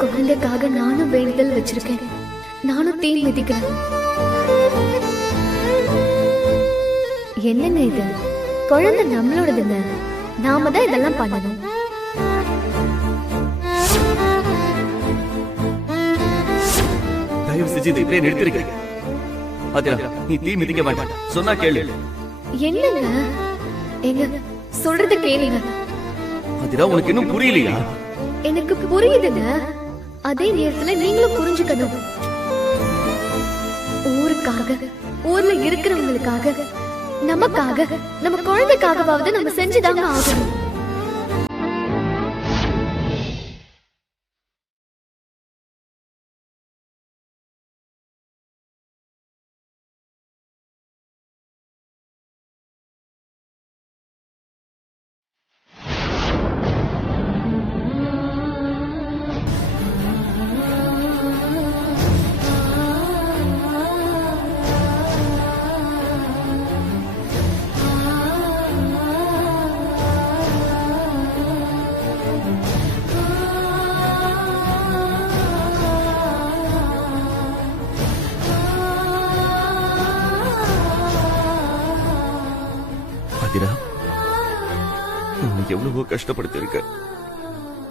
குழந்தைக்காக நானும் வேண்டுதல் வச்சிருக்கேன். நானும் தீ மிதிக்கிறேன். என்னங்க இது? குழந்தை நம்மளோடதுங்க. நாம தான் இதெல்லாம் பண்ணணும். தயவு செஞ்சு இதை இப்படியே நிறுத்திருக்க. ஆதிரா, நீ தீ மிதிக்க வேண்டாம். சொன்னா கேளு. என்னங்க? எங்க சொல்றத கேளுங்க. ஆதிரா, உனக்கு இன்னும் புரியலையா? எனக்கு புரியுதுங்க. அதே நேரத்துல நீங்களும் புரிஞ்சுக்கணும். ஊருக்காக, ஊர்ல இருக்கிறவங்களுக்காக, நமக்காக, நம்ம குழந்தைக்காகவாவது நம்ம செஞ்சுதாங்க ஆகணும். ஆதிரா, எவ்வளவோ கஷ்டப்படுத்திருக்க,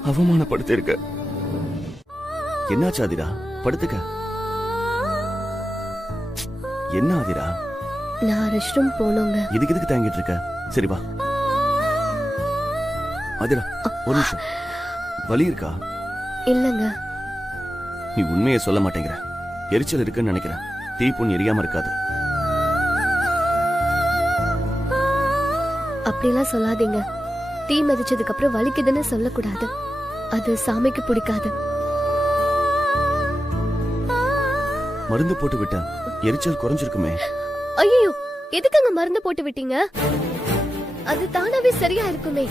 அவமானப்படுத்திருக்க. என்னாச்சு ஆதிரா? படுத்துக்க. என்ன ஆதிரா? நான் ரெஸ்ட் ரூம் போனோங்க. இதுக்கு எதுக்கு தாங்கிட்டு இருக்க? சரி வா. ஆதிரா, ஒரு நிமிஷம். வலி இருக்கா? இல்லங்க. நீ உண்மையை சொல்ல மாட்டேங்கிற. எரிச்சல் இருக்குன்னு நினைக்கிறேன். தீப்புண் எரியாம இருக்காது. அப்படிலாம் சொல்லாதீங்க. தீ மிதிச்சதுக்கு அப்புறம் வலிக்குதுன்னு சொல்லக்கூடாது. அது சாமிக்கு பிடிக்காது. மருந்து போட்டு விட்டா எரிச்சல் குறைஞ்சிருக்குமே. ஐயோ, எதுக்குங்க மருந்து போட்டு விட்டீங்க? அது தானாவே சரியா இருக்குமே.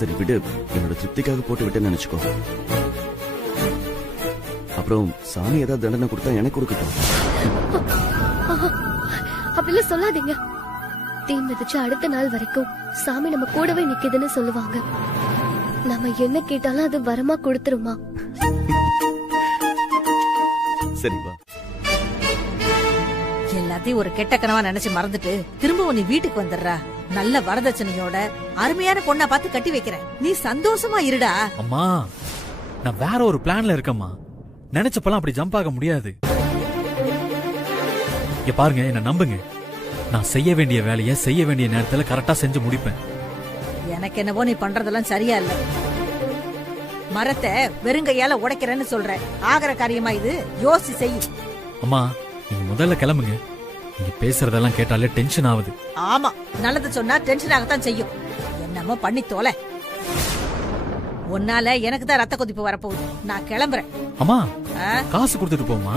சரி விடு, என்னோட திருப்திக்காக போட்டு விட்டேன்னு நினைச்சுக்கோ. அப்புறம் சாமி ஏதாவது தண்டனை கொடுத்தா எனக்கு கொடுக்கட்டும். அப்படிலாம் சொல்லாதீங்க. தீ மிதிச்சு அடுத்த நாள் வரைக்கும் சாமி நம்ம கூடவே நிக்குதுன்னு சொல்லுவாங்க. நம்ம என்ன கேட்டாலும் அது வரமா கொடுத்துருமா? சரி வா. எல்லாத்தையும் ஒரு கெட்ட கனவா நினைச்சு மறந்துட்டு திரும்பவும் நீ வீட்டுக்கு வந்துடுறா. நல்ல வரதட்சணையோட அருமையான பொண்ணா பார்த்து கட்டி வைக்கிறேன். நீ சந்தோஷமா இருடா. அம்மா, நான் வேற ஒரு பிளான்ல இருக்கேம்மா. நினைச்சப்பெல்லாம் அப்படி ஜம்ப் ஆக முடியாது. இங்க பாருங்க, என்ன நம்புங்க. நான் செய்ய வேண்டிய வேலையை செய்ய வேண்டிய நேரத்துல கரெக்டா செஞ்சு முடிப்பேன். எனக்கு என்னவோ நீ பண்றதெல்லாம் சரியா இல்ல. மரத்தை வெறுங்கையால உடைக்கிறேன்னு சொல்ற. ஆகிற காரியமா இது? யோசி செய். அம்மா, நீங்க முதல்ல கிளம்புங்க. நீங்க பேசுறதெல்லாம் கேட்டாலே டென்ஷன் ஆகுது. ஆமா, நல்லது சொன்னா டென்ஷன் ஆகத்தான் செய்யும். என்னமோ பண்ணி தோலை. உன்னால எனக்கு தான் ரத்த கொதிப்பு வரப்போகுது. நான் கிளம்புறேன். அம்மா, காசு கொடுத்துட்டு போமா.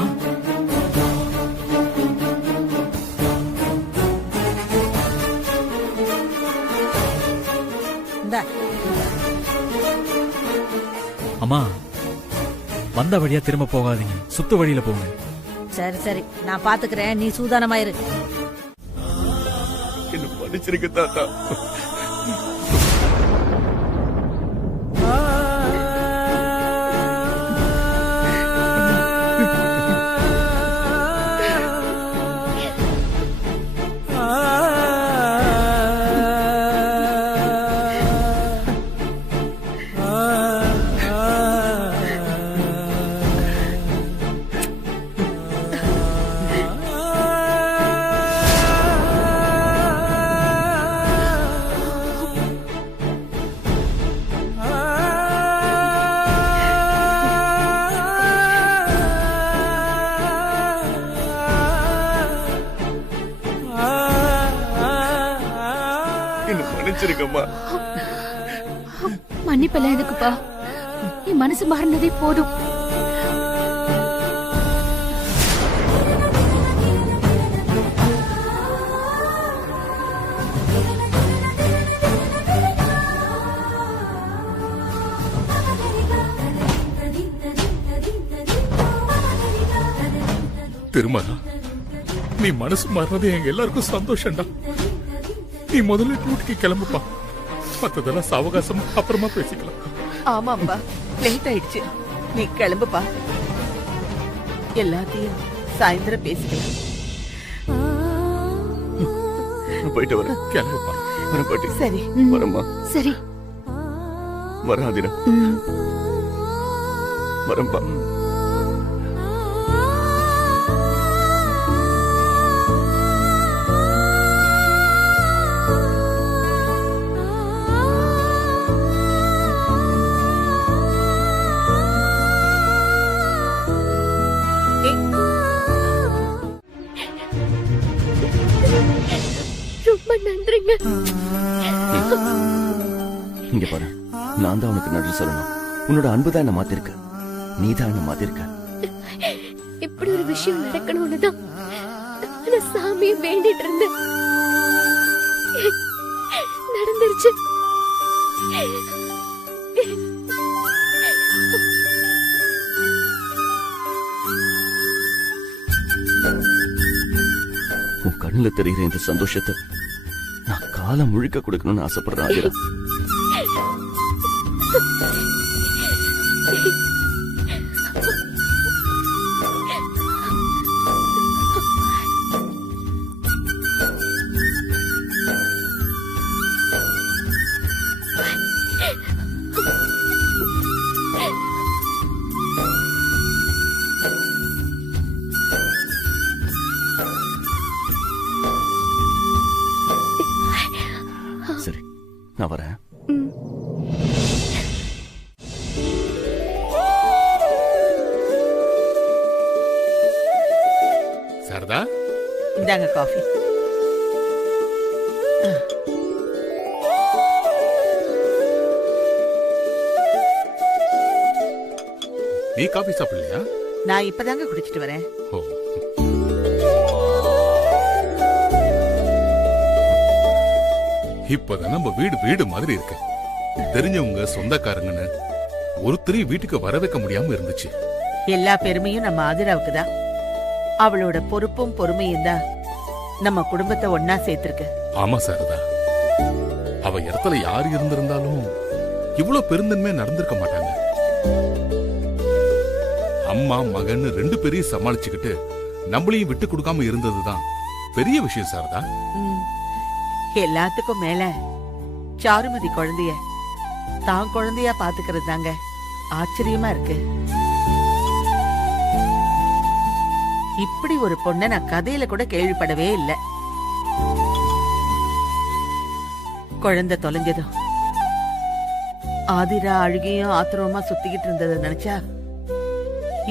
அம்மா, வந்த வழியா திரும்ப போகாதீங்க. சுத்து வழியில போங்க. சரி சரி, நான் பாத்துக்கிறேன். நீ சூதானமா இரு. என்ன மன்னிச்சிருக்க தாத்தா. மன்னிச்சிருக்கம்மா. மன்னிப்பெல்லாம் எதுக்குப்பா? என் மனசு மாறினதே போதும். திருமலா, நீ மனசு மாறினது எங்க எல்லாருக்கும் சந்தோஷம்டா. நீ முதல்ல டியூட்டிக்கு கிளம்புப்பா. மத்ததெல்லாம் சாவகாசமா அப்புறமா பேசிக்கலாம். ஆமாப்பா, லேட் ஆயிடுச்சு. நீ கிளம்புப்பா. எல்லாத்தையும் சாயந்தரம் பேசிக்கலாம். போயிட்டு வரேன். கிளம்புப்பா. வரேன் பாட்டி. சரி. வரேம்மா. சரி. வரேன் ஆதிரா. வரேன்பா. ரொம்ப நன்றிங்க. இங்க பாரு, நான் தான் உனக்கு நன்றி சொல்லணும். உன்னோட அன்புதான் என்ன மாத்திருக்க. நீதான் என்ன மாத்திருக்க. இப்படி ஒரு விஷயம் நடக்கணும்னு தான் நான் சாமியை வேண்டிட்டு இருந்தேன். நடந்துருச்சு. உன் கண்ணுல தெரிகிற இந்த சந்தோஷத்தை நான் காலம் முழுக்க கொடுக்கணும்னு ஆசைப்படுறேன் ஆதிரா. சரி, நான் வரேன். சாரதா, இந்தாங்க காஃபி. நீ காபி சாப்பிடலையா? நான் இப்பதாங்க குடிச்சிட்டு வரேன். ஓ, இப்பதான் நம்ம வீடு வீடு மாதிரி இருக்கு. தெரிஞ்சவங்க சொந்தக்காரங்கன்னு ஒருத்தரையும் வீட்டுக்கு வர வைக்க முடியாம இருந்துச்சு. எல்லா பெருமையும் நம்ம ஆதிராவுக்கு தான். அவளோட பொறுப்பும் பொறுமையும் தான் நம்ம குடும்பத்தை ஒன்னா சேர்த்திருக்கு. ஆமா சாரதா, அவ இடத்துல யாரு இருந்திருந்தாலும் இவ்வளவு பெருந்தன்மையா நடந்திருக்க மாட்டாங்க. அம்மா மகன் ரெண்டு பேரையும் சமாளிச்சுக்கிட்டு நம்மளையும் விட்டு கொடுக்காம இருந்ததுதான் பெரிய விஷயம் சாரதா. எல்லாத்துக்கும் மேல சாருமதி குழந்தைய தான் குழந்தையா பாத்துக்கிறது தாங்க ஆச்சரியமா இருக்கு. இப்படி ஒரு பொண்ண நான் கதையில கூட கேள்விப்படவே இல்லை. குழந்தை தொலைஞ்சதும் ஆதிரா அழுகையும் ஆத்திரமா சுத்திக்கிட்டு இருந்ததை நினைச்சா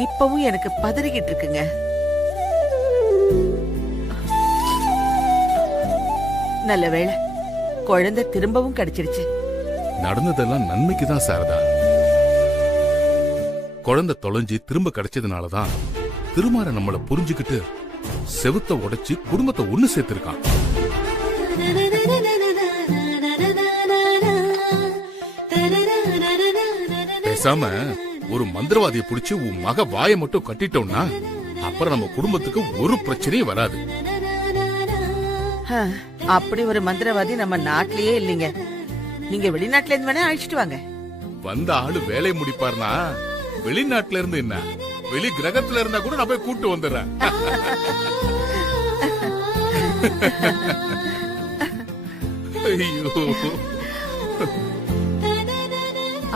இப்பவும் எனக்கு பதறிக்கிட்டு இருக்குங்க. நல்ல வேளை குழந்தை திரும்பவும் கிடைச்சிருச்சு. நடந்ததெல்லாம் நன்மைக்கு தான் சாரதா. குழந்தை தொலைஞ்சி திரும்ப கிடைச்சதுனாலதான் திருமார நம்மள புரிஞ்சுக்கிட்டு செவுத்த உடைச்சு குடும்பத்தை ஒண்ணு சேர்த்திருக்கான். பேசாம ஒரு மந்திரவாதியை புடிச்சு உன் மக வாயை மட்டும் கட்டிட்டோம்னா அப்புறம் நம்ம குடும்பத்துக்கு ஒரு பிரச்சனையும் வராது. அப்படி ஒரு மந்திரவாதி நம்ம நாட்டிலேயே இல்லைங்க. நீங்க வெளிநாட்டுல இருந்து வேணா அழைச்சிட்டு வாங்க. வந்த ஆளு வேலையை முடிப்பார்னா வெளிநாட்டுல இருந்து என்ன, வெளி கிரகத்துல இருந்தா கூட நான் போய் கூட்டு வந்துடுறேன். ஐயோ,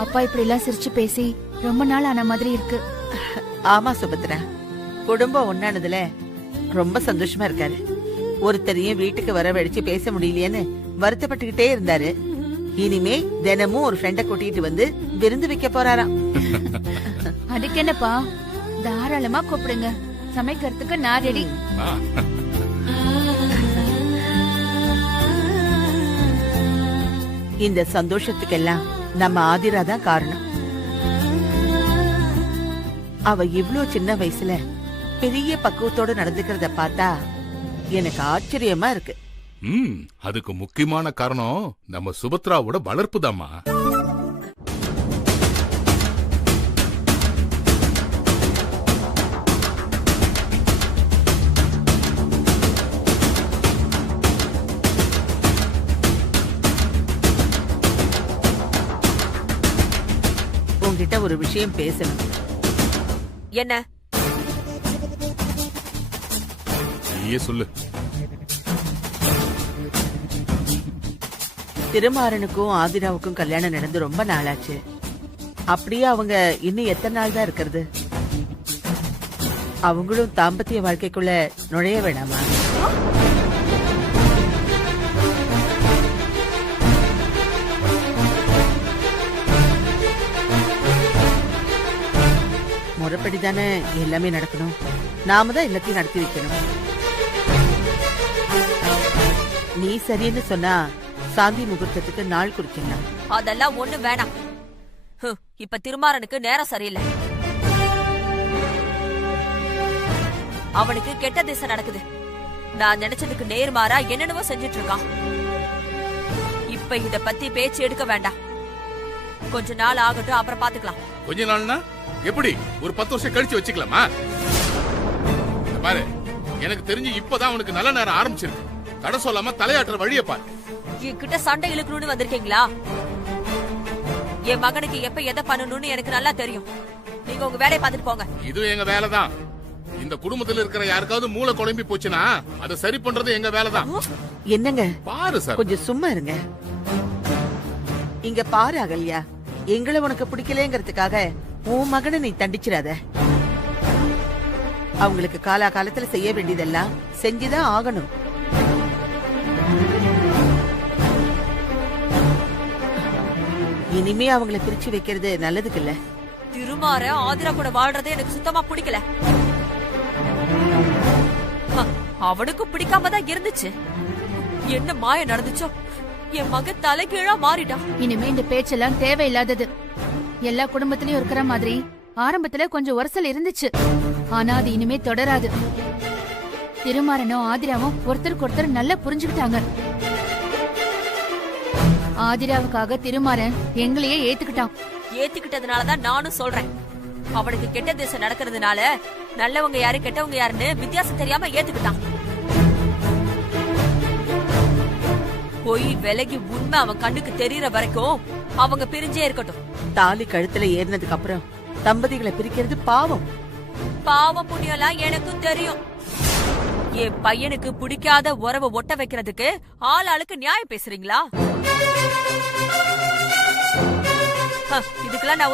அப்பா இப்படி எல்லாம் சிரிச்சு பேசி ரொம்ப நாள் ஆன மாதிரி இருக்கு. ஆமா சுபத்ரா, குடும்பம் ஒன்னானதுல ரொம்ப சந்தோஷமா இருக்காரு. ஒருத்தரையும் வீட்டுக்கு வரவழைச்சு பேச முடியலையேன்னு வருத்தப்பட்டுக்கிட்டே இருந்தாரு. இனிமே தினமும் ஒரு ஃப்ரெண்ட கூட்டிட்டு வந்து விருந்து வைக்க போறாராம். அதுக்கு என்னப்பா, தாராளமா கூப்பிடுங்க. சமைக்கிறதுக்கு நான் ரெடி. இந்த சந்தோஷத்துக்கெல்லாம் நம்ம ஆதிரா தான் காரணம். அவ இவ்ளோ சின்ன வயசுல பெரிய பக்குவத்தோட நடந்துக்கிறத பார்த்தா எனக்கு ஆச்சரியமா இருக்கு. அதுக்கு முக்கியமான காரணம் நம்ம சுபத்ராவோட வளர்ப்பு தாம்மா. உன்கிட்ட ஒரு விஷயம் பேசணும். என்ன? நீயே சொல்லு. திருமாறனுக்கும் ஆதிராவுக்கும் கல்யாணம் நடந்து ரொம்ப நாளாச்சு. அப்படியே அவங்க இன்னும் எத்தனை நாள் தான் இருக்கிறது? அவங்களும் தாம்பத்திய வாழ்க்கைக்குள்ள நுழைய வேணாமா? முறைப்படிதானே எல்லாமே நடக்கணும். நாம தான் எல்லாத்தையும் நடத்தி வைக்கணும். நீ சரின்னு சொன்னா சாந்தி முகூர்த்தத்துக்கு நாள் குறிக்கலாம். அதெல்லாம் ஒண்ணு வேணாம். இப்ப திருமாறனுக்கு நேரம் சரியில்லை. அவனுக்கு கெட்ட திசை நடக்குது. நான் நினைச்சதுக்கு நேர்மாறா என்னென்னவோ செஞ்சுட்டு இருக்கான். இப்ப இத பத்தி பேச்சு எடுக்க வேண்டாம். கொஞ்ச நாள் ஆகட்டும், அப்புறம் பாத்துக்கலாம். கொஞ்ச நாள்னா எப்படி? ஒரு 10 வருஷம் கழிச்சு வச்சுக்கலாமா? பாரு, எனக்கு தெரிஞ்சு இப்பதான் உனக்கு நல்ல நேரம் ஆரம்பிச்சிருக்கு. தடை சொல்லாம தலையாட்டுற வழிய பாரு. என்கிட்ட சண்டை இழுக்கணும்னு வந்திருக்கீங்களா? என் மகனுக்கு எப்ப எதை பண்ணணும்னு எனக்கு நல்லா தெரியும். நீங்க உங்க வேலையை பார்த்துட்டு போங்க. இது எங்க வேலைதான். இந்த குடும்பத்துல இருக்கிற யாருக்காவது மூளை குழம்பி போச்சுன்னா அதை சரி பண்றது எங்க வேலைதான். என்னங்க பாரு சார், கொஞ்சம் சும்மா இருங்க. இங்க பாரு அகல்யா, எங்களை உனக்கு பிடிக்கலங்கிறதுக்காக உன் மகனை நீ தண்டிச்சிடாத. அவங்களுக்கு காலா காலத்துல செய்ய வேண்டியதெல்லாம் செஞ்சுதான் ஆகணும். இனிமே அவங்களை பிரிச்சு வைக்கிறது நல்லதுக்கு இல்ல. திருமாற ஆதிரா கூட வாழ்றதே எனக்கு சுத்தமா பிடிக்கல. அவனுக்கு பிடிக்காம தான் இருந்துச்சு. என்ன மாய நடந்துச்சோ, என் மகன் தலைகீழா மாறிட்டான். இனிமே இந்த பேச்செல்லாம் தேவையில்லாதது. எல்லா குடும்பத்திலயும் இருக்கிற மாதிரி ஆரம்பத்துல கொஞ்சம் உரசல் இருந்துச்சு. ஆனா அது இனிமே தொடராது. திருமாறனும் ஆதிராவும் ஒருத்தருக்கு ஒருத்தர் நல்லா புரிஞ்சுக்கிட்டாங்க. ஆதிராவுக்காக திருமாறன் எங்களையே ஏத்துக்கிட்டான். ஏத்துக்கிட்டதுனாலதான் நானும் சொல்றேன். அவனுக்கு கெட்ட திசை நடக்கிறதுனால நல்லவங்க யாரு கெட்டவங்க யாருன்னு வித்தியாசம் தெரியாம ஏத்துக்கிட்டான். போய் விலகி உண்மை அவன் கண்ணுக்கு தெரியற வரைக்கும் அவங்க பிரிஞ்சே இருக்கட்டும். தாலி கழுத்துல ஏறினதுக்கு அப்புறம் தம்பதிகளை பிரிக்கிறது பாவம். பாவம் புண்ணியெல்லாம் எனக்கும் தெரியும். என் பையனுக்கு பிடிக்காத உறவை ஒட்ட வைக்கிறதுக்கு ஆள் ஆளுக்கு நியாயம் பேசுறீங்களா? இதுக்கெல்லாம் நான்